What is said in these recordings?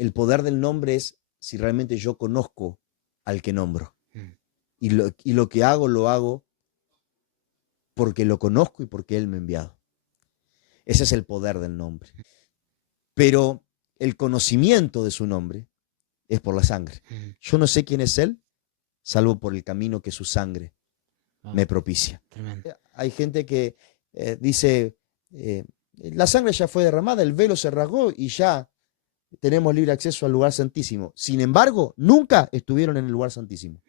el poder del nombre es si realmente yo conozco al que nombro. Y lo que hago, lo hago porque lo conozco y porque Él me ha enviado. Ese es el poder del nombre. Pero el conocimiento de su nombre es por la sangre. Yo no sé quién es Él, salvo por el camino que su sangre me propicia. Tremendo. Hay gente que dice, la sangre ya fue derramada, el velo se rasgó y ya tenemos libre acceso al lugar santísimo. Sin embargo, nunca estuvieron en el lugar santísimo.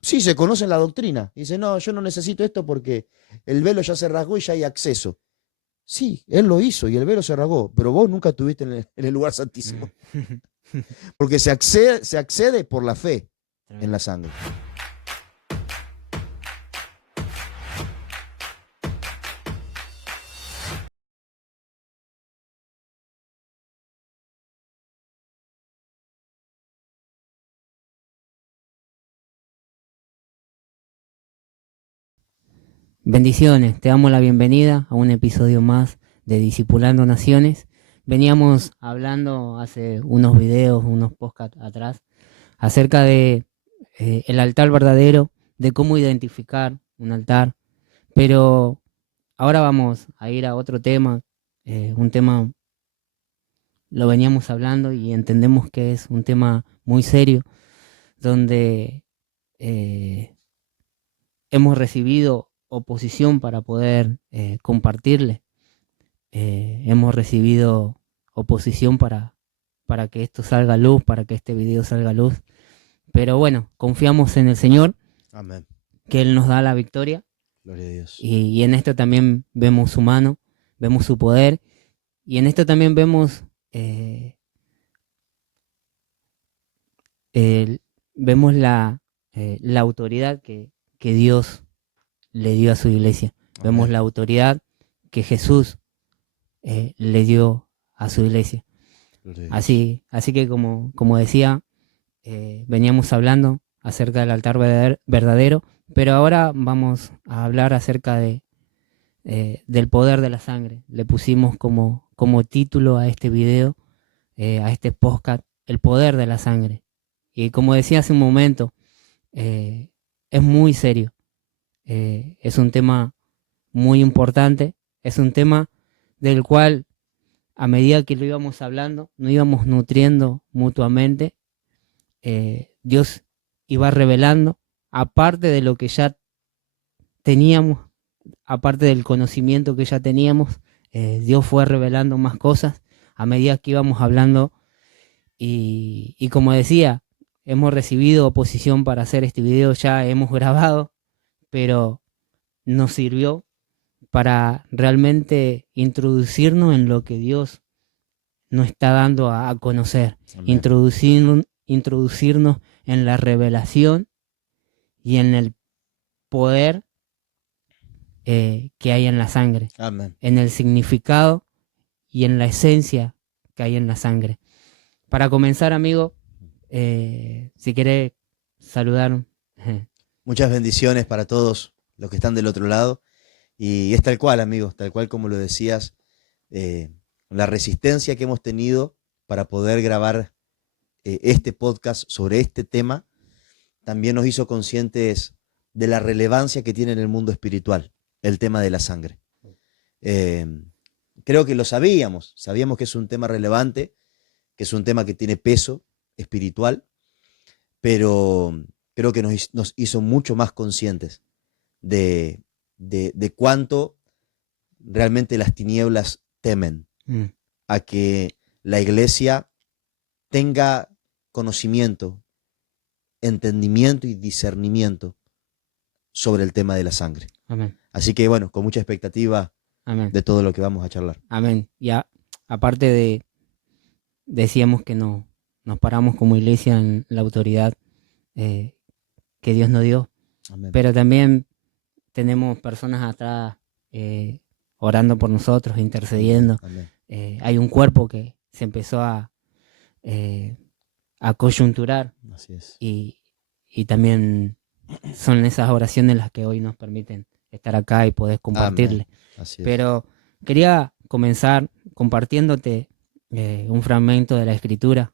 Sí, se conocen la doctrina. Dice, no, yo no necesito esto porque el velo ya se rasgó y ya hay acceso. Sí, Él lo hizo y el velo se rasgó, pero vos nunca estuviste en el lugar santísimo. Porque se accede por la fe en la sangre. Bendiciones, te damos la bienvenida a un episodio más de Discipulando Naciones. Veníamos hablando hace unos videos, unos podcasts atrás, acerca de el altar verdadero, de cómo identificar un altar, pero ahora vamos a ir a otro tema, un tema, lo veníamos hablando y entendemos que es un tema muy serio, donde hemos recibido oposición para poder compartirle. Hemos recibido oposición para que esto salga a luz, para que este video salga a luz. Pero bueno, confiamos en el Señor. Amén. Que Él nos da la victoria. Gloria a Dios. Y en esto también vemos su mano, vemos su poder. Y en esto también vemos vemos la autoridad que Dios le dio a su iglesia. Amén. Vemos la autoridad que Jesús le dio a su iglesia. Así que como decía, veníamos hablando acerca del altar verdadero, pero ahora vamos a hablar acerca del poder de la sangre. Le pusimos como título a este video, a este podcast, el poder de la sangre. Y como decía hace un momento, es muy serio. Es un tema muy importante, es un tema del cual a medida que lo íbamos hablando, nos íbamos nutriendo mutuamente. Dios iba revelando, aparte de lo que ya teníamos, aparte del conocimiento que ya teníamos, Dios fue revelando más cosas a medida que íbamos hablando. Y como decía, hemos recibido oposición para hacer este video, ya hemos grabado, pero nos sirvió para realmente introducirnos en lo que Dios nos está dando a conocer, introducirnos en la revelación y en el poder que hay en la sangre. Amén. En el significado y en la esencia que hay en la sangre. Para comenzar, amigo, si querés saludar. Muchas bendiciones para todos los que están del otro lado. Y es tal cual, amigos, tal cual como lo decías, la resistencia que hemos tenido para poder grabar este podcast sobre este tema también nos hizo conscientes de la relevancia que tiene en el mundo espiritual el tema de la sangre. Creo que lo sabíamos que es un tema relevante, que es un tema que tiene peso espiritual, pero creo que nos hizo mucho más conscientes de cuánto realmente las tinieblas temen a que la iglesia tenga conocimiento, entendimiento y discernimiento sobre el tema de la sangre. Amén. Así que bueno, con mucha expectativa. Amén. De todo lo que vamos a charlar. Amén. Y aparte decíamos que nos paramos como iglesia en la autoridad que Dios nos dio. Amén. Pero también tenemos personas atrás orando por nosotros, intercediendo. Amén. Hay un cuerpo que se empezó a coyunturar. Así es. Y también son esas oraciones las que hoy nos permiten estar acá y poder compartirle. Así es. Pero quería comenzar compartiéndote un fragmento de la Escritura.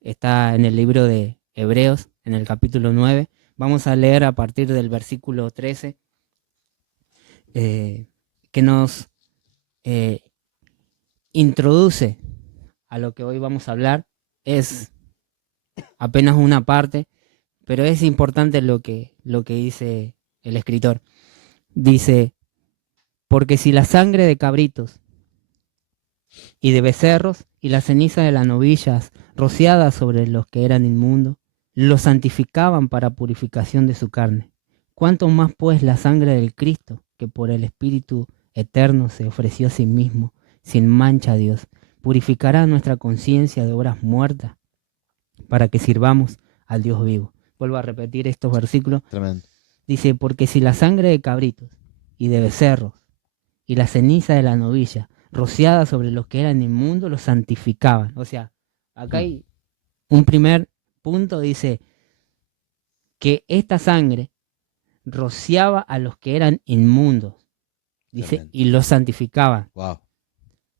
Está en el libro de Hebreos, en el capítulo 9. Vamos a leer a partir del versículo 13, que nos introduce a lo que hoy vamos a hablar. Es apenas una parte, pero es importante lo que dice el escritor. Dice, porque si la sangre de cabritos y de becerros y la ceniza de las novillas rociadas sobre los que eran inmundos, los santificaban para purificación de su carne, ¿cuánto más pues la sangre del Cristo, que por el Espíritu eterno se ofreció a sí mismo, sin mancha a Dios, purificará nuestra conciencia de obras muertas para que sirvamos al Dios vivo? Vuelvo a repetir estos versículos. Tremendo. Dice, porque si la sangre de cabritos y de becerros y la ceniza de la novilla rociada sobre los que eran inmundos los santificaban. O sea, acá hay un primer punto, dice que esta sangre rociaba a los que eran inmundos, dice, Tremendo. y los santificaban. Wow.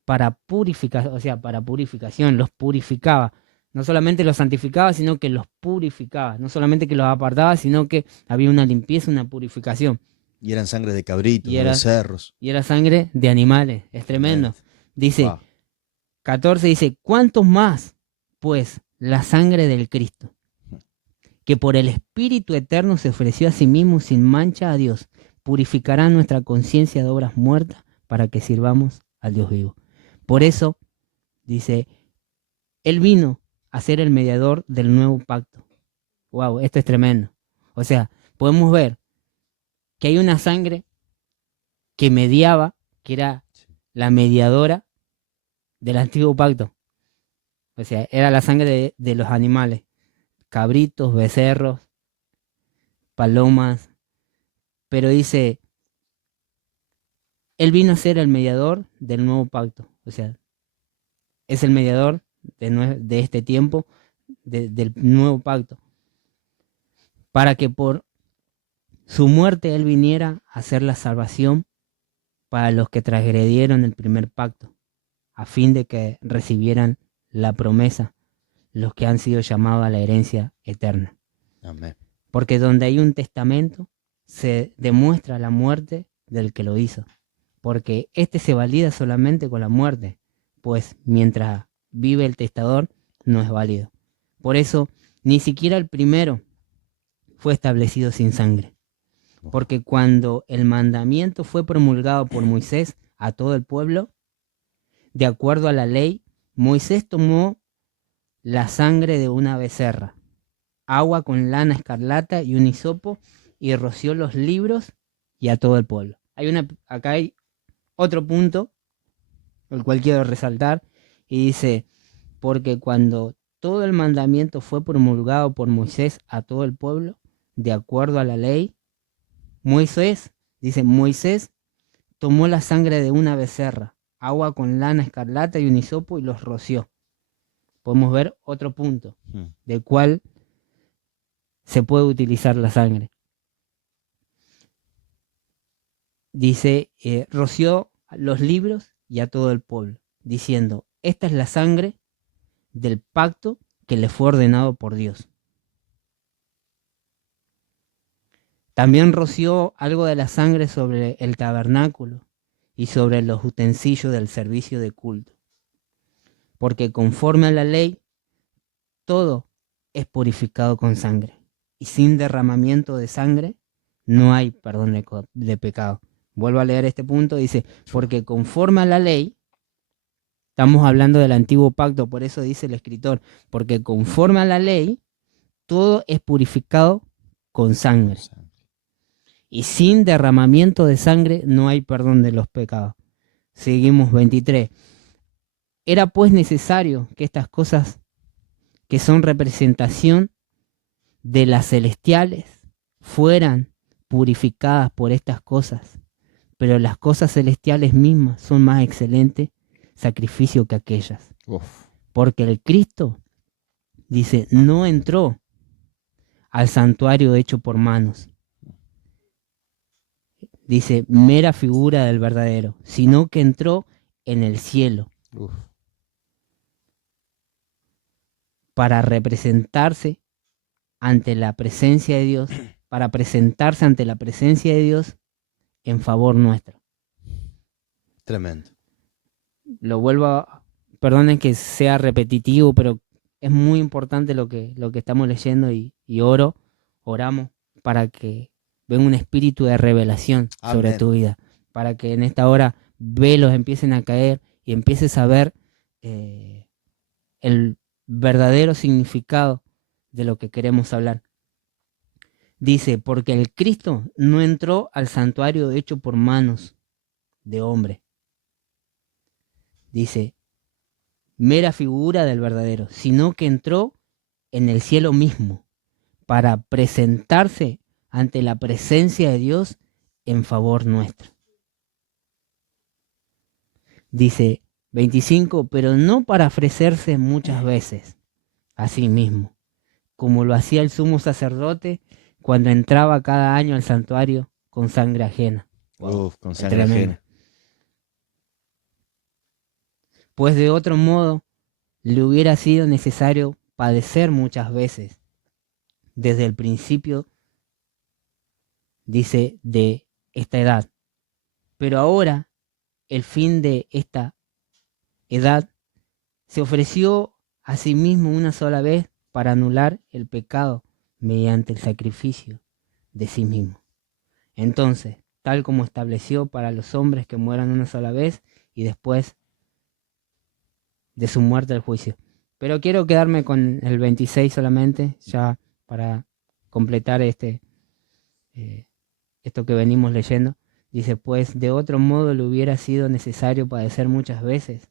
Para purificar, o sea, para purificación, los purificaba. No solamente los santificaba, sino que los purificaba. No solamente que los apartaba, sino que había una limpieza, una purificación. Y eran sangre de cabritos, Y de era- becerros. Y era sangre de animales. Es tremendo. Dice, Wow. 14 dice, ¿cuántos más? Pues la sangre del Cristo, que por el Espíritu eterno se ofreció a sí mismo sin mancha a Dios, purificará nuestra conciencia de obras muertas para que sirvamos al Dios vivo. Por eso, dice, Él vino a ser el mediador del nuevo pacto. Wow, esto es tremendo. O sea, podemos ver que hay una sangre que mediaba, que era la mediadora del antiguo pacto. O sea, era la sangre de los animales, cabritos, becerros, palomas. Pero dice, Él vino a ser el mediador del nuevo pacto. O sea, es el mediador de este tiempo, del nuevo pacto. Para que por su muerte Él viniera a hacer la salvación para los que transgredieron el primer pacto, a fin de que recibieran la promesa los que han sido llamados a la herencia eterna. Amén. Porque donde hay un testamento se demuestra la muerte del que lo hizo, porque este se valida solamente con la muerte, pues mientras vive el testador no es válido. Por eso ni siquiera el primero fue establecido sin sangre, porque cuando el mandamiento fue promulgado por Moisés a todo el pueblo, de acuerdo a la ley, Moisés tomó la sangre de una becerra, agua con lana escarlata y un hisopo, y roció los libros y a todo el pueblo. Acá hay otro punto, el cual quiero resaltar, y dice, porque cuando todo el mandamiento fue promulgado por Moisés a todo el pueblo, de acuerdo a la ley, Moisés tomó la sangre de una becerra, agua con lana escarlata y un hisopo, y los roció. Podemos ver otro punto del cual se puede utilizar la sangre. Dice, roció los libros y a todo el pueblo, diciendo, esta es la sangre del pacto que le fue ordenado por Dios. También roció algo de la sangre sobre el tabernáculo y sobre los utensilios del servicio de culto. Porque conforme a la ley, todo es purificado con sangre. Y sin derramamiento de sangre no hay perdón de pecado. Vuelvo a leer este punto, dice, porque conforme a la ley, estamos hablando del antiguo pacto, por eso dice el escritor, porque conforme a la ley, todo es purificado con sangre. Y sin derramamiento de sangre no hay perdón de los pecados. Seguimos 23. Era pues necesario que estas cosas, que son representación de las celestiales, fueran purificadas por estas cosas. Pero las cosas celestiales mismas son más excelentes sacrificio que aquellas. Porque el Cristo, dice, no entró al santuario hecho por manos. Dice, mera figura del verdadero, sino que entró en el cielo. para representarse ante la presencia de Dios, para presentarse ante la presencia de Dios en favor nuestro. Tremendo. Lo vuelvo a, perdonen que sea repetitivo, pero es muy importante lo que estamos leyendo y oramos para que venga un espíritu de revelación sobre Amén. tu vida, para que en esta hora velos empiecen a caer y empieces a ver el verdadero significado de lo que queremos hablar. Dice, porque el Cristo no entró al santuario hecho por manos de hombre. Dice, mera figura del verdadero, sino que entró en el cielo mismo para presentarse ante la presencia de Dios en favor nuestro. Dice 25, pero no para ofrecerse muchas veces a sí mismo, como lo hacía el sumo sacerdote cuando entraba cada año al santuario con sangre ajena. Uf, con sangre Tremendo. ajena. Pues de otro modo le hubiera sido necesario padecer muchas veces desde el principio, dice, de esta edad. Pero ahora el fin de esta edad se ofreció a sí mismo una sola vez para anular el pecado mediante el sacrificio de sí mismo. Entonces, tal como estableció para los hombres que mueran una sola vez y después de su muerte el juicio. Pero quiero quedarme con el 26 solamente, ya para completar esto que venimos leyendo. Dice, pues de otro modo le hubiera sido necesario padecer muchas veces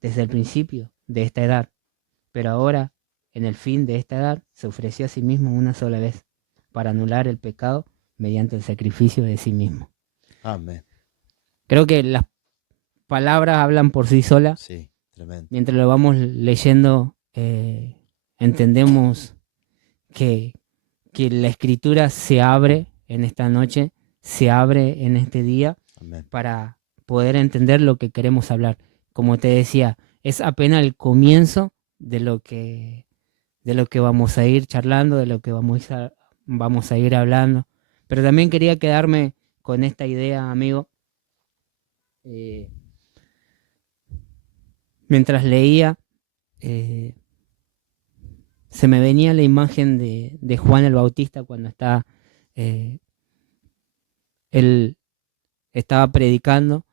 desde el principio de esta edad, pero ahora, en el fin de esta edad, se ofreció a sí mismo una sola vez para anular el pecado mediante el sacrificio de sí mismo. Amén. Creo que las palabras hablan por sí solas. Sí, tremendo. Mientras lo vamos leyendo, entendemos que la escritura se abre en esta noche, se abre en este día Amén. para poder entender lo que queremos hablar. Como te decía, es apenas el comienzo de lo que vamos a ir charlando, de lo que vamos a ir hablando. Pero también quería quedarme con esta idea, amigo. Mientras leía, se me venía la imagen de Juan el Bautista cuando él estaba predicando.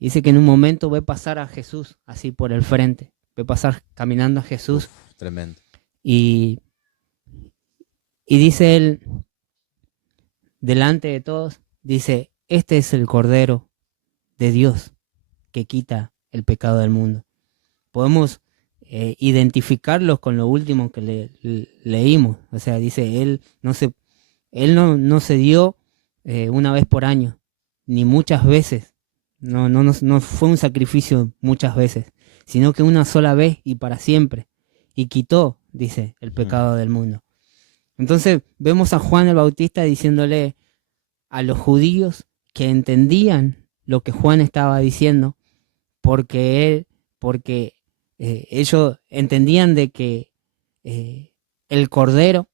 Dice que en un momento ve pasar a Jesús así por el frente, ve pasar caminando a Jesús. Uf, tremendo. Y dice él, delante de todos, dice, este es el Cordero de Dios que quita el pecado del mundo. Podemos identificarlos con lo último que leímos. O sea, dice, él no se dio una vez por año, ni muchas veces. No fue un sacrificio muchas veces, sino que una sola vez y para siempre. Y quitó, dice, el pecado del mundo. Entonces vemos a Juan el Bautista diciéndole a los judíos que entendían lo que Juan estaba diciendo, porque ellos entendían de que el cordero,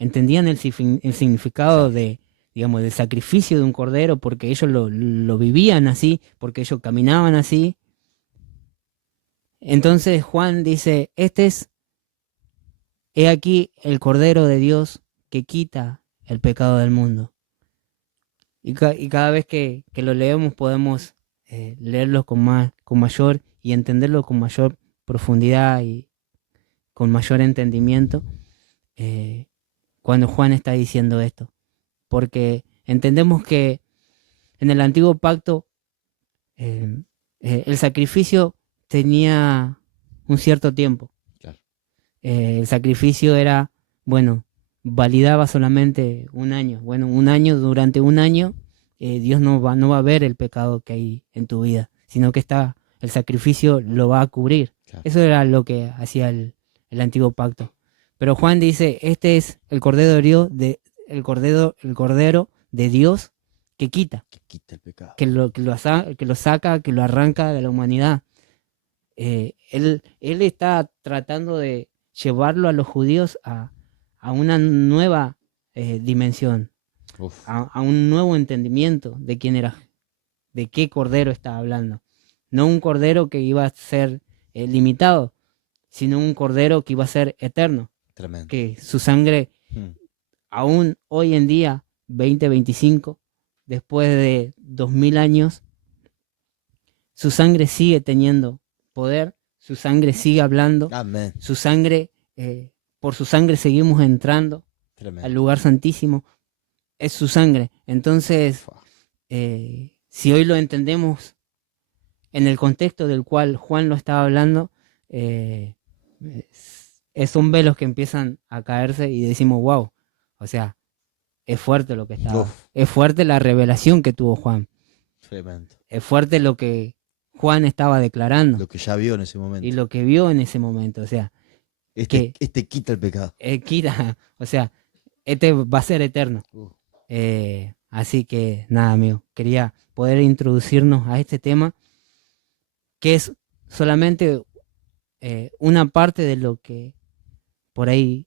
entendían el significado de, digamos, del sacrificio de un cordero, porque ellos lo vivían así, porque ellos caminaban así. Entonces Juan dice, he aquí el Cordero de Dios que quita el pecado del mundo. Y cada vez que lo leemos podemos leerlo con mayor y entenderlo con mayor profundidad y con mayor entendimiento cuando Juan está diciendo esto. Porque entendemos que en el antiguo pacto el sacrificio tenía un cierto tiempo. Claro. El sacrificio era, validaba solamente un año. Durante un año, Dios no va a ver el pecado que hay en tu vida, sino que el sacrificio lo va a cubrir. Claro. Eso era lo que hacía el antiguo pacto. Pero Juan dice, este es el Cordero de Dios, el Cordero de Dios que quita. Que quita el pecado. Que lo saca, que lo arranca de la humanidad. Él está tratando de llevarlo a los judíos a una nueva dimensión, Uf, a un nuevo entendimiento de quién era, de qué cordero estaba hablando. No un cordero que iba a ser limitado, sino un cordero que iba a ser eterno, tremendo. que su sangre, Mm. aún hoy en día, 2025, después de 2000 años, su sangre sigue teniendo poder, su sangre sigue hablando, Amén. su sangre, por su sangre seguimos entrando al Tremendo. lugar santísimo, es su sangre. Entonces, Fua. si hoy lo entendemos en el contexto del cual Juan lo estaba hablando, son velos que empiezan a caerse y decimos, wow, o sea, es fuerte lo que estaba, Uf, es fuerte la revelación que tuvo Juan, tremendo. es fuerte lo que Juan estaba declarando Lo que ya vio en ese y momento. lo que vio en ese momento, o sea, que Este quita el pecado. quita, o sea, este va a ser eterno. Así que nada, amigo, quería poder introducirnos a este tema que es solamente una parte de lo que por ahí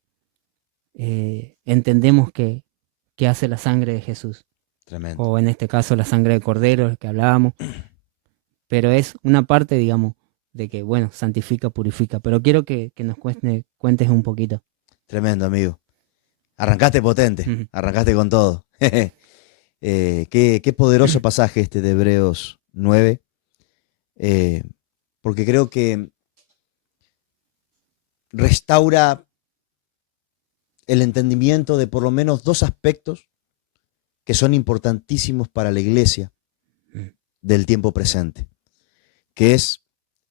entendemos que hace la sangre de Jesús, Tremendo. o en este caso la sangre de Cordero, el que hablábamos, pero es una parte, digamos, de que, bueno, santifica, purifica, pero quiero que nos cuentes un poquito. Tremendo, amigo. Arrancaste potente, arrancaste con todo. Qué poderoso pasaje este de Hebreos 9, porque creo que restaura el entendimiento de por lo menos dos aspectos que son importantísimos para la iglesia del tiempo presente, que es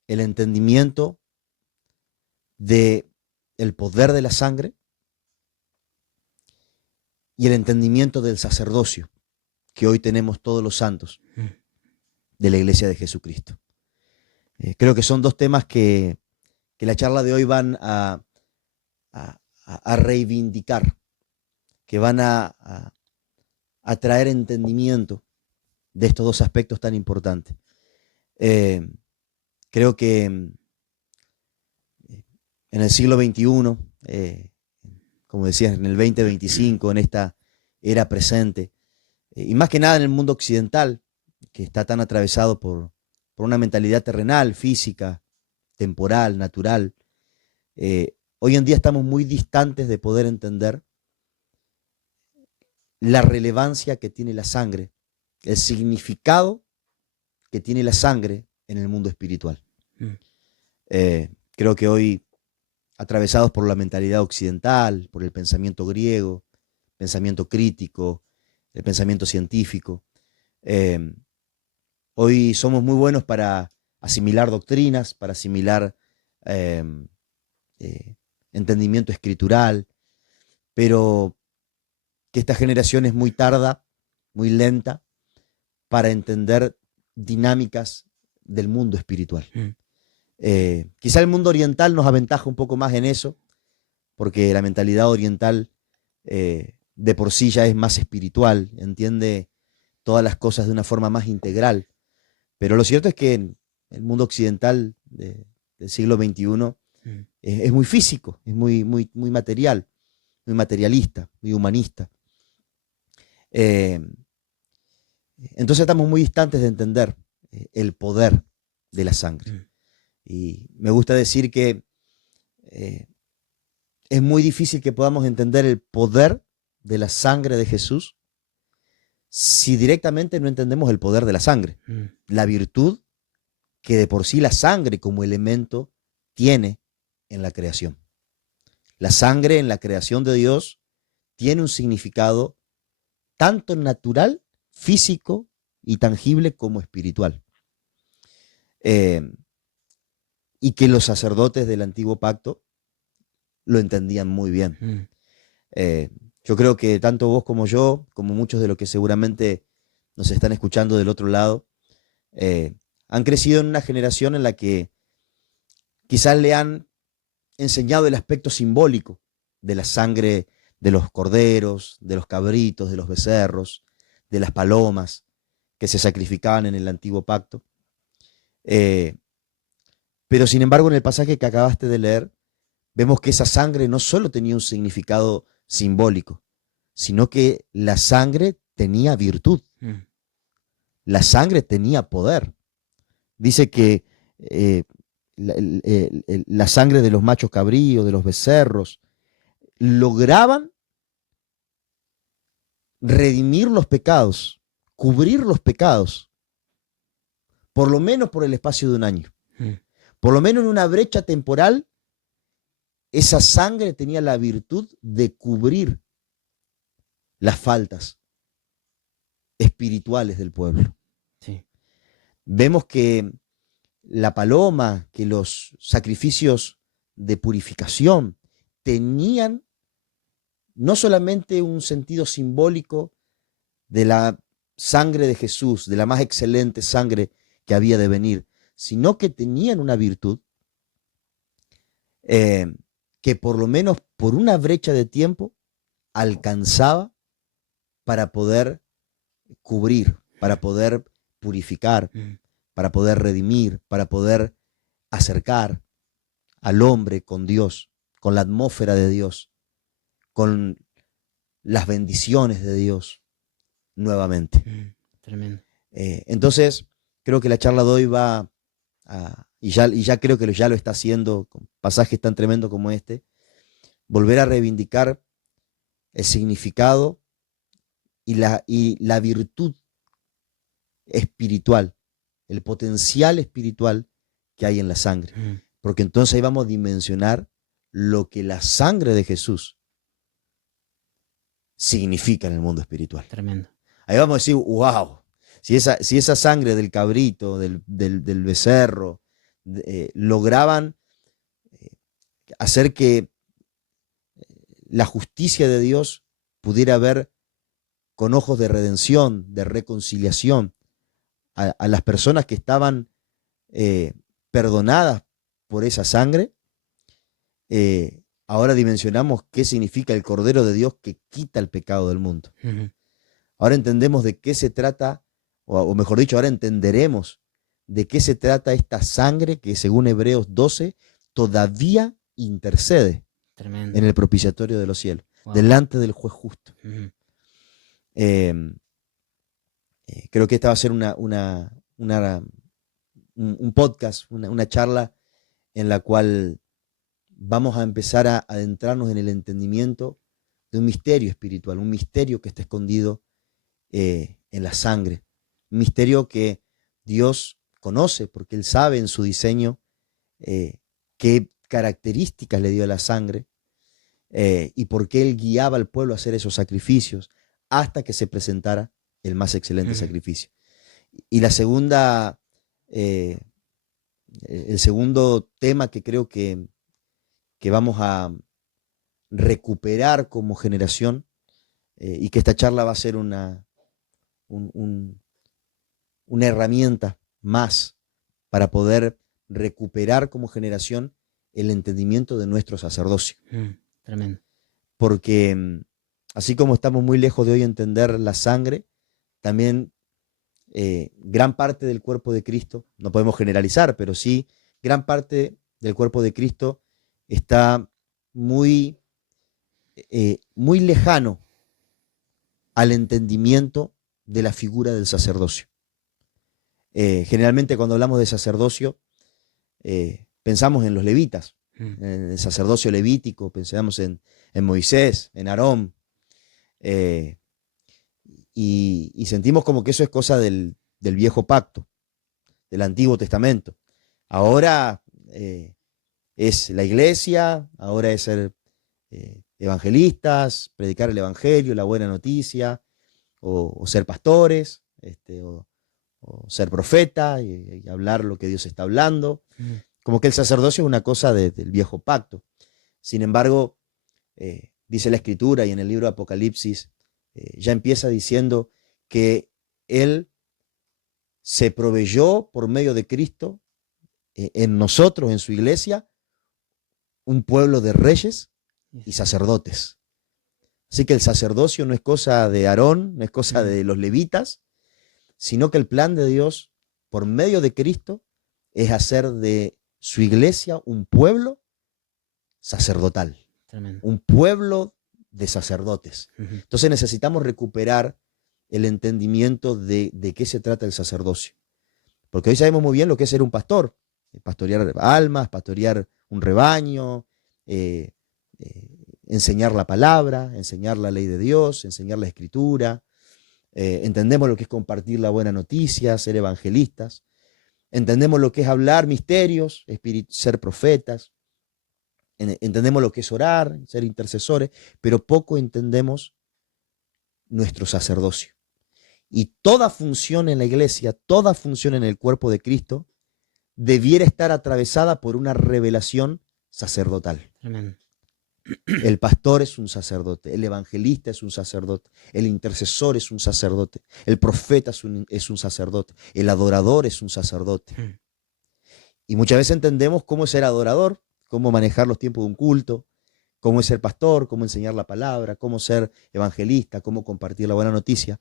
el entendimiento de el poder de la sangre y el entendimiento del sacerdocio que hoy tenemos todos los santos de la iglesia de Jesucristo. Creo que son dos temas que la charla de hoy van a reivindicar, que van a traer entendimiento de estos dos aspectos tan importantes. Creo que en el siglo XXI, como decías, en el 2025, en esta era presente, y más que nada en el mundo occidental, que está tan atravesado por una mentalidad terrenal, física, temporal, natural, hoy en día estamos muy distantes de poder entender la relevancia que tiene la sangre, el significado que tiene la sangre en el mundo espiritual. Creo que hoy, atravesados por la mentalidad occidental, por el pensamiento griego, pensamiento crítico, el pensamiento científico, hoy somos muy buenos para asimilar doctrinas, para asimilar entendimiento escritural, pero que esta generación es muy tarda, muy lenta para entender dinámicas del mundo espiritual. Quizá el mundo oriental nos aventaja un poco más en eso, porque la mentalidad oriental de por sí ya es más espiritual, entiende todas las cosas de una forma más integral. Pero lo cierto es que en el mundo occidental del siglo XXI es muy físico, es muy material, muy materialista, muy humanista. Entonces estamos muy distantes de entender el poder de la sangre. Y me gusta decir que es muy difícil que podamos entender el poder de la sangre de Jesús si directamente no entendemos el poder de la sangre, la virtud que de por sí la sangre como elemento tiene en la creación. La sangre en la creación de Dios tiene un significado tanto natural, físico y tangible como espiritual. Y que los sacerdotes del antiguo pacto lo entendían muy bien. Yo creo que tanto vos como yo, como muchos de los que seguramente nos están escuchando del otro lado, han crecido en una generación en la que quizás le han enseñado el aspecto simbólico de la sangre de los corderos, de los cabritos, de los becerros, de las palomas que se sacrificaban en el antiguo pacto. Pero sin embargo, en el pasaje que acabaste de leer, vemos que esa sangre no solo tenía un significado simbólico, sino que la sangre tenía virtud, la sangre tenía poder. Dice que la sangre de los machos cabríos, de los becerros, lograban redimir los pecados, cubrir los pecados, por lo menos por el espacio de un año. Por lo menos en una brecha temporal, esa sangre tenía la virtud de cubrir las faltas espirituales del pueblo. Sí. Vemos que la paloma, que los sacrificios de purificación tenían no solamente un sentido simbólico de la sangre de Jesús, de la más excelente sangre que había de venir, sino que tenían una virtud que por lo menos por una brecha de tiempo alcanzaba para poder cubrir, para poder purificar, para poder redimir, para poder acercar al hombre con Dios, con la atmósfera de Dios, con las bendiciones de Dios nuevamente. Tremendo. Entonces, creo que la charla de hoy va y ya creo que ya lo está haciendo con pasajes tan tremendos como este, volver a reivindicar el significado y la virtud espiritual, el potencial espiritual que hay en la sangre. Porque entonces ahí vamos a dimensionar lo que la sangre de Jesús significa en el mundo espiritual. Tremendo. Ahí vamos a decir, wow, si esa sangre del cabrito, del becerro, lograban hacer que la justicia de Dios pudiera ver con ojos de redención, de reconciliación, a las personas que estaban perdonadas por esa sangre, ahora dimensionamos qué significa el Cordero de Dios que quita el pecado del mundo. Ahora entendemos de qué se trata, o mejor dicho, ahora entenderemos de qué se trata esta sangre que según Hebreos 12 todavía intercede Tremendo. en el propiciatorio de los cielos, Wow. delante del juez justo. Creo que esta va a ser un podcast, una charla en la cual vamos a empezar a adentrarnos en el entendimiento de un misterio espiritual, un misterio que está escondido en la sangre, un misterio que Dios conoce porque Él sabe en su diseño qué características le dio a la sangre y por qué Él guiaba al pueblo a hacer esos sacrificios hasta que se presentara el más excelente sacrificio. Y la segunda, el segundo tema que creo que vamos a recuperar como generación y que esta charla va a ser una herramienta más para poder recuperar como generación el entendimiento de nuestro sacerdocio. Tremendo. Porque así como estamos muy lejos de hoy entender la sangre, también gran parte del cuerpo de Cristo, no podemos generalizar, pero sí, gran parte del cuerpo de Cristo está muy lejano al entendimiento de la figura del sacerdocio. Generalmente cuando hablamos de sacerdocio, pensamos en los levitas, en el sacerdocio levítico, pensamos en Moisés, en Aarón, y sentimos como que eso es cosa del viejo pacto, del Antiguo Testamento. Ahora es la iglesia, ahora es ser evangelistas, predicar el evangelio, la buena noticia, o ser pastores, o ser profeta y hablar lo que Dios está hablando. Como que el sacerdocio es una cosa del viejo pacto. Sin embargo, dice la Escritura y en el libro de Apocalipsis, ya empieza diciendo que Él se proveyó por medio de Cristo en nosotros, en su iglesia, un pueblo de reyes y sacerdotes. Así que el sacerdocio no es cosa de Aarón, no es cosa de los levitas, sino que el plan de Dios, por medio de Cristo, es hacer de su iglesia un pueblo sacerdotal, Tremendo. un pueblo de sacerdotes. Ujú. Entonces necesitamos recuperar el entendimiento de qué se trata el sacerdocio. Porque hoy sabemos muy bien lo que es ser un pastor, pastorear almas, pastorear un rebaño, eh, enseñar la palabra, enseñar la ley de Dios, enseñar la escritura. Entendemos lo que es compartir la buena noticia, ser evangelistas. Entendemos lo que es hablar misterios, ser profetas. Entendemos lo que es orar, ser intercesores, pero poco entendemos nuestro sacerdocio. Y toda función en la iglesia, toda función en el cuerpo de Cristo, debiera estar atravesada por una revelación sacerdotal. Tremendo. El pastor es un sacerdote, el evangelista es un sacerdote, el intercesor es un sacerdote, el profeta es un sacerdote, el adorador es un sacerdote. Mm. Y muchas veces entendemos cómo es ser adorador, cómo manejar los tiempos de un culto, cómo es ser pastor, cómo enseñar la palabra, cómo ser evangelista, cómo compartir la buena noticia,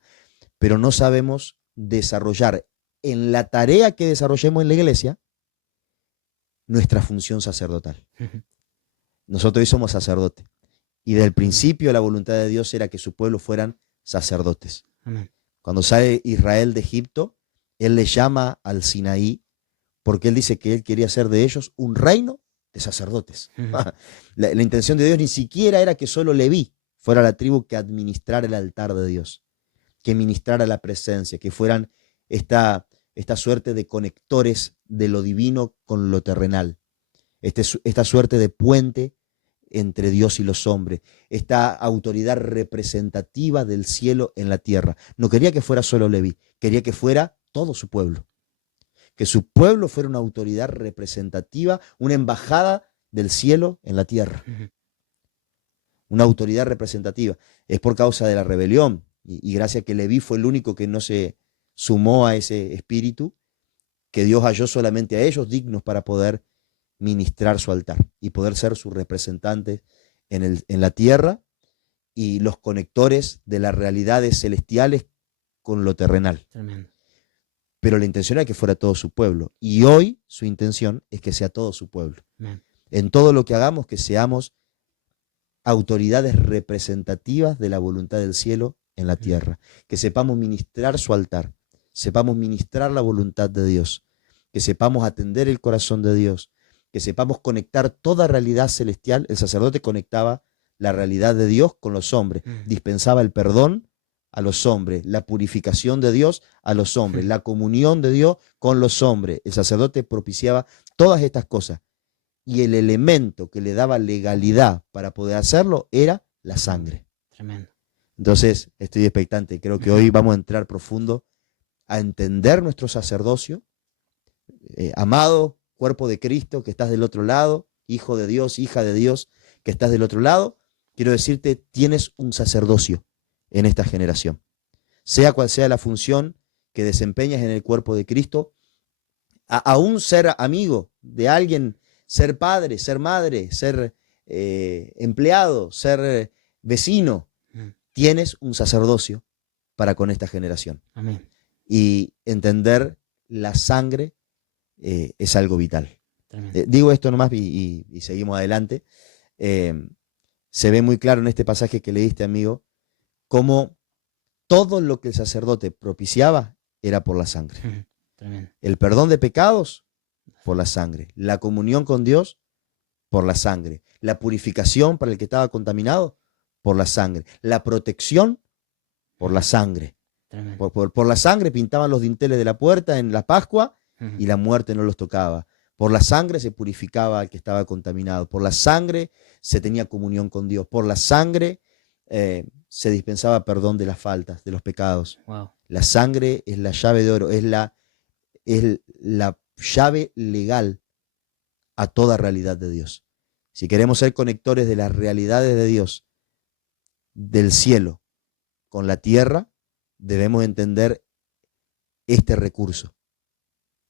pero no sabemos desarrollar en la tarea que desarrollemos en la iglesia nuestra función sacerdotal. Ujú. Nosotros hoy somos sacerdotes y desde el principio la voluntad de Dios era que su pueblo fueran sacerdotes. Amén. Cuando sale Israel de Egipto, Él le llama al Sinaí porque Él dice que Él quería hacer de ellos un reino de sacerdotes. Ujú. La intención de Dios ni siquiera era que solo Leví fuera la tribu que administrara el altar de Dios, que ministrara la presencia, que fueran esta suerte de conectores de lo divino con lo terrenal, esta suerte de puente entre Dios y los hombres, esta autoridad representativa del cielo en la tierra. No quería que fuera solo Leví, quería que fuera todo su pueblo, que su pueblo fuera una autoridad representativa, una embajada del cielo en la tierra, Ujú. una autoridad representativa. Es por causa de la rebelión y gracias a que Leví fue el único que no se sumó a ese espíritu, que Dios halló solamente a ellos dignos para poder ministrar su altar y poder ser sus representantes en la tierra y los conectores de las realidades celestiales con lo terrenal. Tremendo. Pero la intención era que fuera todo su pueblo. Y hoy su intención es que sea todo su pueblo. Amén. En todo lo que hagamos, que seamos autoridades representativas de la voluntad del cielo en la tierra. Que sepamos ministrar su altar, sepamos ministrar la voluntad de Dios, que sepamos atender el corazón de Dios, que sepamos conectar toda realidad celestial. El sacerdote conectaba la realidad de Dios con los hombres, dispensaba el perdón a los hombres, la purificación de Dios a los hombres, la comunión de Dios con los hombres. El sacerdote propiciaba todas estas cosas y el elemento que le daba legalidad para poder hacerlo era la sangre. Tremendo. Entonces estoy expectante, creo que hoy vamos a entrar profundo a entender nuestro sacerdocio. Amado cuerpo de Cristo que estás del otro lado, hijo de Dios, hija de Dios que estás del otro lado, quiero decirte, tienes un sacerdocio en esta generación. Sea cual sea la función que desempeñas en el cuerpo de Cristo, aún ser amigo de alguien, ser padre, ser madre, ser empleado, ser vecino, tienes un sacerdocio para con esta generación. Amén. Y entender la sangre es algo vital. Tremendo. Digo esto nomás y seguimos adelante. Se ve muy claro en este pasaje que leíste, amigo, cómo todo lo que el sacerdote propiciaba era por la sangre. Ujú. Tremendo. El perdón de pecados, por la sangre. La comunión con Dios, por la sangre. La purificación para el que estaba contaminado, por la sangre. La protección, por la sangre. Tremendo. Por la sangre pintaban los dinteles de la puerta en la Pascua Ujú. y la muerte no los tocaba. Por la sangre se purificaba al que estaba contaminado. Por la sangre se tenía comunión con Dios. Por la sangre se dispensaba perdón de las faltas, de los pecados. Wow. La sangre es la llave de oro, es la llave legal a toda realidad de Dios. Si queremos ser conectores de las realidades de Dios, del cielo con la tierra, debemos entender este recurso,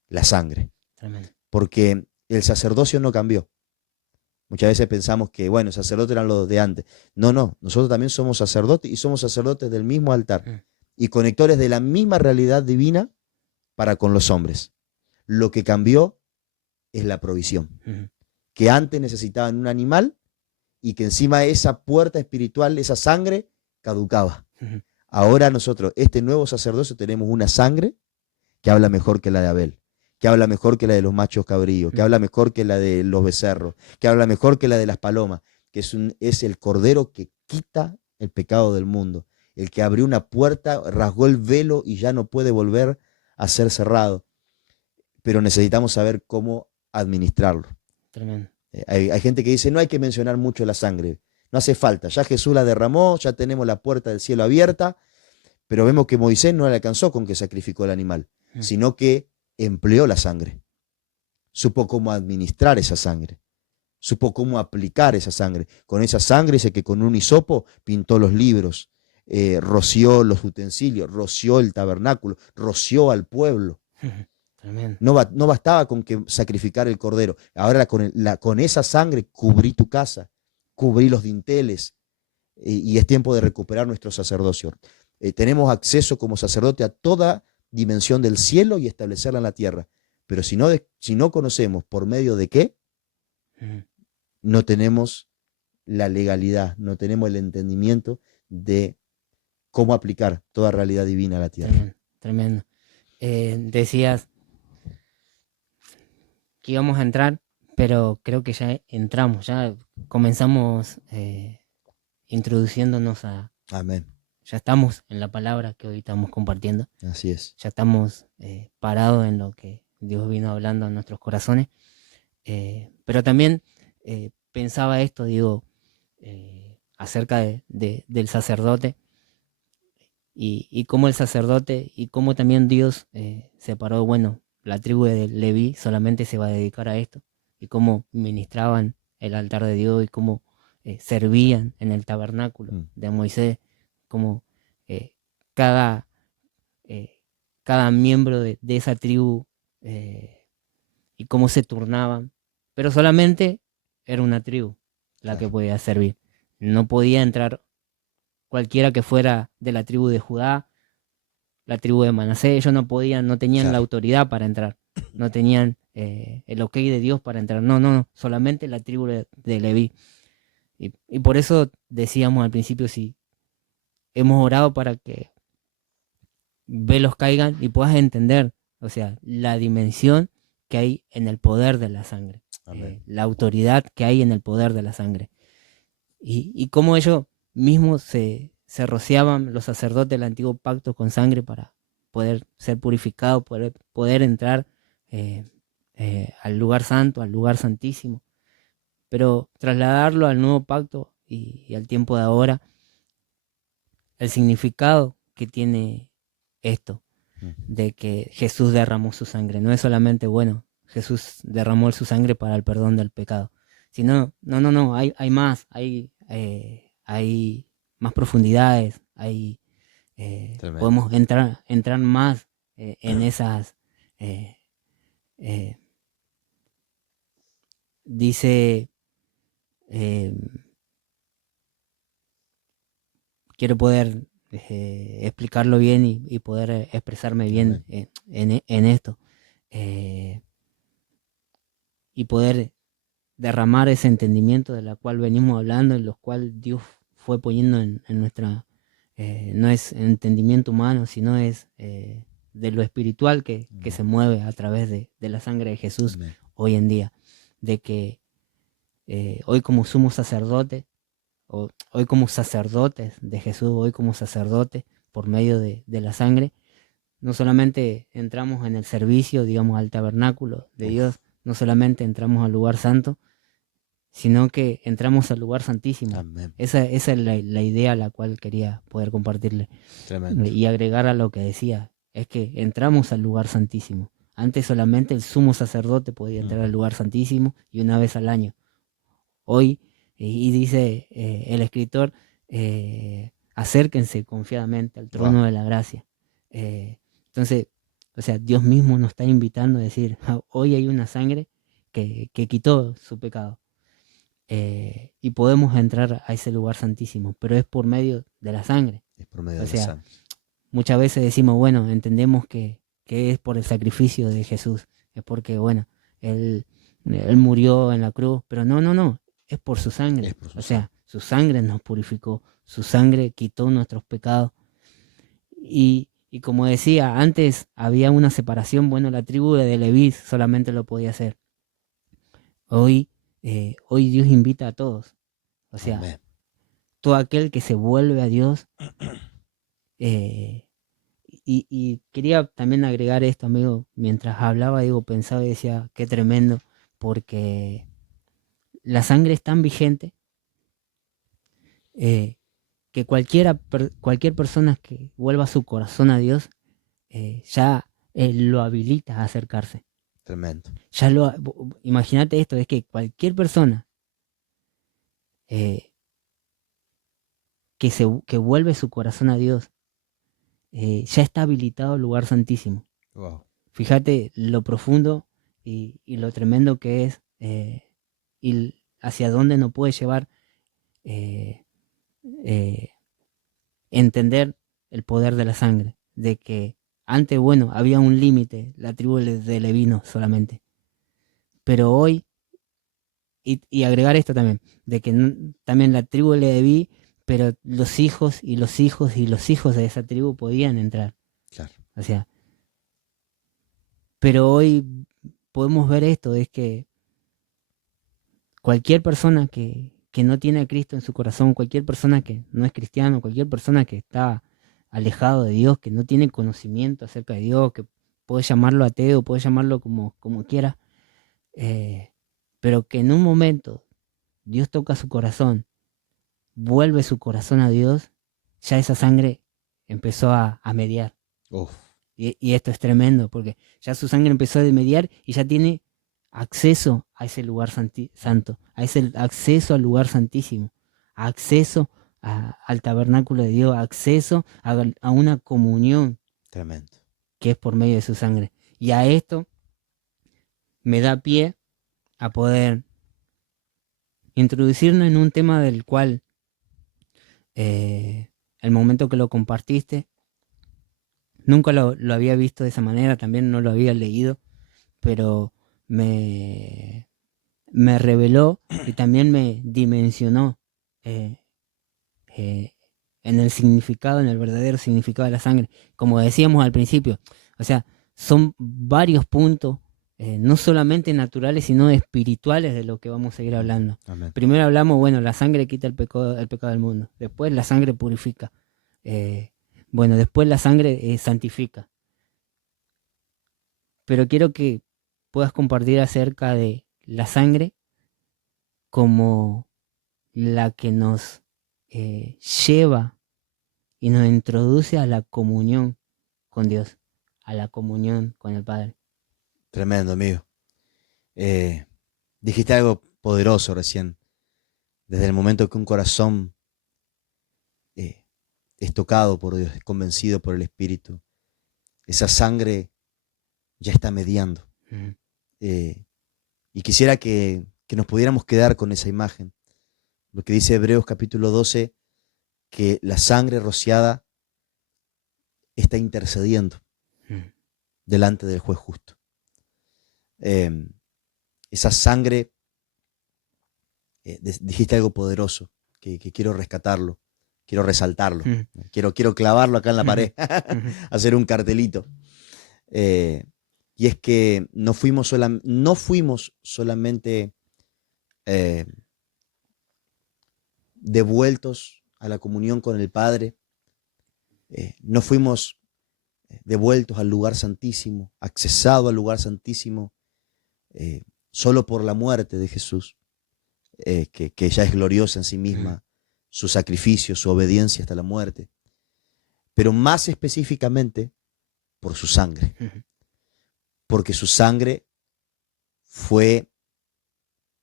la sangre. Tremendo. Porque el sacerdocio no cambió. Muchas veces pensamos que, bueno, sacerdotes eran los de antes. No, nosotros también somos sacerdotes y somos sacerdotes del mismo altar y conectores de la misma realidad divina para con los hombres. Lo que cambió es la provisión. Ujú. que antes necesitaban un animal y que encima esa puerta espiritual, esa sangre, caducaba. Ujú. Ahora nosotros, este nuevo sacerdocio, tenemos una sangre que habla mejor que la de Abel, que habla mejor que la de los machos cabríos, que habla mejor que la de los becerros, que habla mejor que la de las palomas, que es el cordero que quita el pecado del mundo, el que abrió una puerta, rasgó el velo y ya no puede volver a ser cerrado. Pero necesitamos saber cómo administrarlo. Tremendo. Hay gente que dice, no hay que mencionar mucho la sangre, no hace falta, ya Jesús la derramó, ya tenemos la puerta del cielo abierta, pero vemos que Moisés no le alcanzó con que sacrificó el animal, sino que empleó la sangre, supo cómo administrar esa sangre, supo cómo aplicar esa sangre. Con esa sangre dice que con un hisopo pintó los libros, roció los utensilios, roció el tabernáculo, roció al pueblo. Tremendo. No bastaba con que sacrificar el cordero. Ahora con esa sangre cubrí tu casa, cubrí los dinteles, y es tiempo de recuperar nuestro sacerdocio. Tenemos acceso como sacerdote a toda dimensión del cielo y establecerla en la tierra. Pero si no conocemos por medio de qué, no tenemos la legalidad, no tenemos el entendimiento de cómo aplicar toda realidad divina a la tierra. Tremendo. Decías que íbamos a entrar, pero creo que ya entramos, ya comenzamos introduciéndonos a... Amén. Ya estamos en la palabra que hoy estamos compartiendo. Así es. Ya estamos parados en lo que Dios vino hablando a nuestros corazones. Pero también pensaba esto, digo, acerca del sacerdote y cómo el sacerdote y cómo también Dios separó, bueno, la tribu de Leví solamente se va a dedicar a esto, y cómo ministraban el altar de Dios y cómo servían en el tabernáculo de Moisés, como cada, cada miembro de esa tribu y cómo se turnaban, pero solamente era una tribu la que podía servir. No podía entrar cualquiera que fuera de la tribu de Judá, la tribu de Manasés. Ellos no podían, no tenían la autoridad para entrar, no tenían el ok de Dios para entrar. No, solamente la tribu de Leví. Y por eso decíamos al principio, si hemos orado para que velos caigan y puedas entender, o sea, la dimensión que hay en el poder de la sangre, la autoridad que hay en el poder de la sangre. Y cómo ellos mismos se rociaban, los sacerdotes del antiguo pacto, con sangre para poder ser purificados, poder entrar al lugar santo, al lugar santísimo. Pero trasladarlo al nuevo pacto y al tiempo de ahora, el significado que tiene esto, de que Jesús derramó su sangre. No es solamente, bueno, Jesús derramó su sangre para el perdón del pecado, sino, no, hay más, hay más profundidades, podemos entrar más en esas, dice, quiero poder explicarlo bien y poder expresarme bien en esto, y poder derramar ese entendimiento de la cual venimos hablando, en los cual Dios fue poniendo en nuestra, no es entendimiento humano, sino es de lo espiritual que se mueve a través de la sangre de Jesús hoy en día, de que hoy como sumo sacerdote, hoy como sacerdotes de Jesús, hoy como sacerdote por medio de la sangre, no solamente entramos en el servicio, digamos, al tabernáculo de Dios, no solamente entramos al lugar santo, sino que entramos al lugar santísimo. Esa es la idea a la cual quería poder compartirle. Tremendo. Y agregar a lo que decía, es que entramos al lugar santísimo. Antes solamente el sumo sacerdote podía entrar al lugar santísimo, y una vez al año. Hoy, y dice el escritor, acérquense confiadamente al trono de la gracia. Entonces, o sea, Dios mismo nos está invitando a decir, hoy hay una sangre que quitó su pecado. Y podemos entrar a ese lugar santísimo, pero es por medio de la sangre. Es por medio de la sangre. Muchas veces decimos, bueno, entendemos que es por el sacrificio de Jesús, es porque, bueno, Él Él murió en la cruz, pero no, es por su sangre. Es por su O sea, su sangre nos purificó, su sangre quitó nuestros pecados. Y como decía, antes había una separación, bueno, la tribu de Leví solamente lo podía hacer. Hoy, hoy Dios invita a todos. O sea, Amén. todo aquel que se vuelve a Dios. eh, y quería también agregar esto, amigo, mientras hablaba, digo, pensaba y decía, qué tremendo, porque la sangre es tan vigente eh, que cualquier persona que vuelva su corazón a Dios, ya lo habilita a acercarse. Tremendo. Imagínate esto, es que cualquier persona eh, que vuelve su corazón a Dios, ya está habilitado al lugar santísimo. Wow. Fíjate lo profundo y lo tremendo que es, y hacia dónde nos puede llevar eh, eh, entender el poder de la sangre, de que antes, bueno, había un límite, la tribu de Levino solamente, pero hoy, y agregar esto también, de que también la tribu de Leví, pero los hijos y los hijos y los hijos de esa tribu podían entrar. Claro. O sea, pero hoy podemos ver esto, es que cualquier persona que no tiene a Cristo en su corazón, cualquier persona que no es cristiano, cualquier persona que está alejado de Dios, que no tiene conocimiento acerca de Dios, que puede llamarlo ateo, puede llamarlo como quiera, eh, pero que en un momento Dios toca su corazón, vuelve su corazón a Dios, ya esa sangre empezó a mediar. Uf. Y esto es tremendo, porque ya su sangre empezó a mediar y ya tiene acceso a ese lugar santo, a ese acceso al lugar santísimo, acceso al tabernáculo de Dios, acceso a una comunión Tremendo. que es por medio de su sangre. Y a esto me da pie a poder introducirnos en un tema del cual el momento que lo compartiste, nunca lo había visto de esa manera, también no lo había leído, pero me reveló y también me dimensionó eh, eh, en el significado, en el verdadero significado de la sangre. Como decíamos al principio, o sea, son varios puntos, no solamente naturales, sino espirituales de lo que vamos a seguir hablando. Amén. Primero hablamos, bueno, la sangre quita el pecado del mundo. Después la sangre purifica. Bueno, después la sangre santifica. Pero quiero que puedas compartir acerca de la sangre como la que nos lleva y nos introduce a la comunión con Dios, a la comunión con el Padre. Tremendo, amigo. Dijiste algo poderoso recién. Desde el momento que un corazón eh, es tocado por Dios, es convencido por el Espíritu, esa sangre ya está mediando. Mm. Y quisiera que nos pudiéramos quedar con esa imagen. Lo que dice Hebreos capítulo 12, que la sangre rociada está intercediendo Mm. delante del juez justo. Esa sangre, dijiste algo poderoso, que quiero rescatarlo, quiero resaltarlo, Mm. quiero clavarlo acá en la pared, Ujú. hacer un cartelito. Y es que no fuimos solamente devueltos a la comunión con el Padre, no fuimos devueltos al lugar santísimo, accesado al lugar santísimo, solo por la muerte de Jesús, que ya es gloriosa en sí misma, su sacrificio, su obediencia hasta la muerte, pero más específicamente por su sangre, Ujú. porque su sangre fue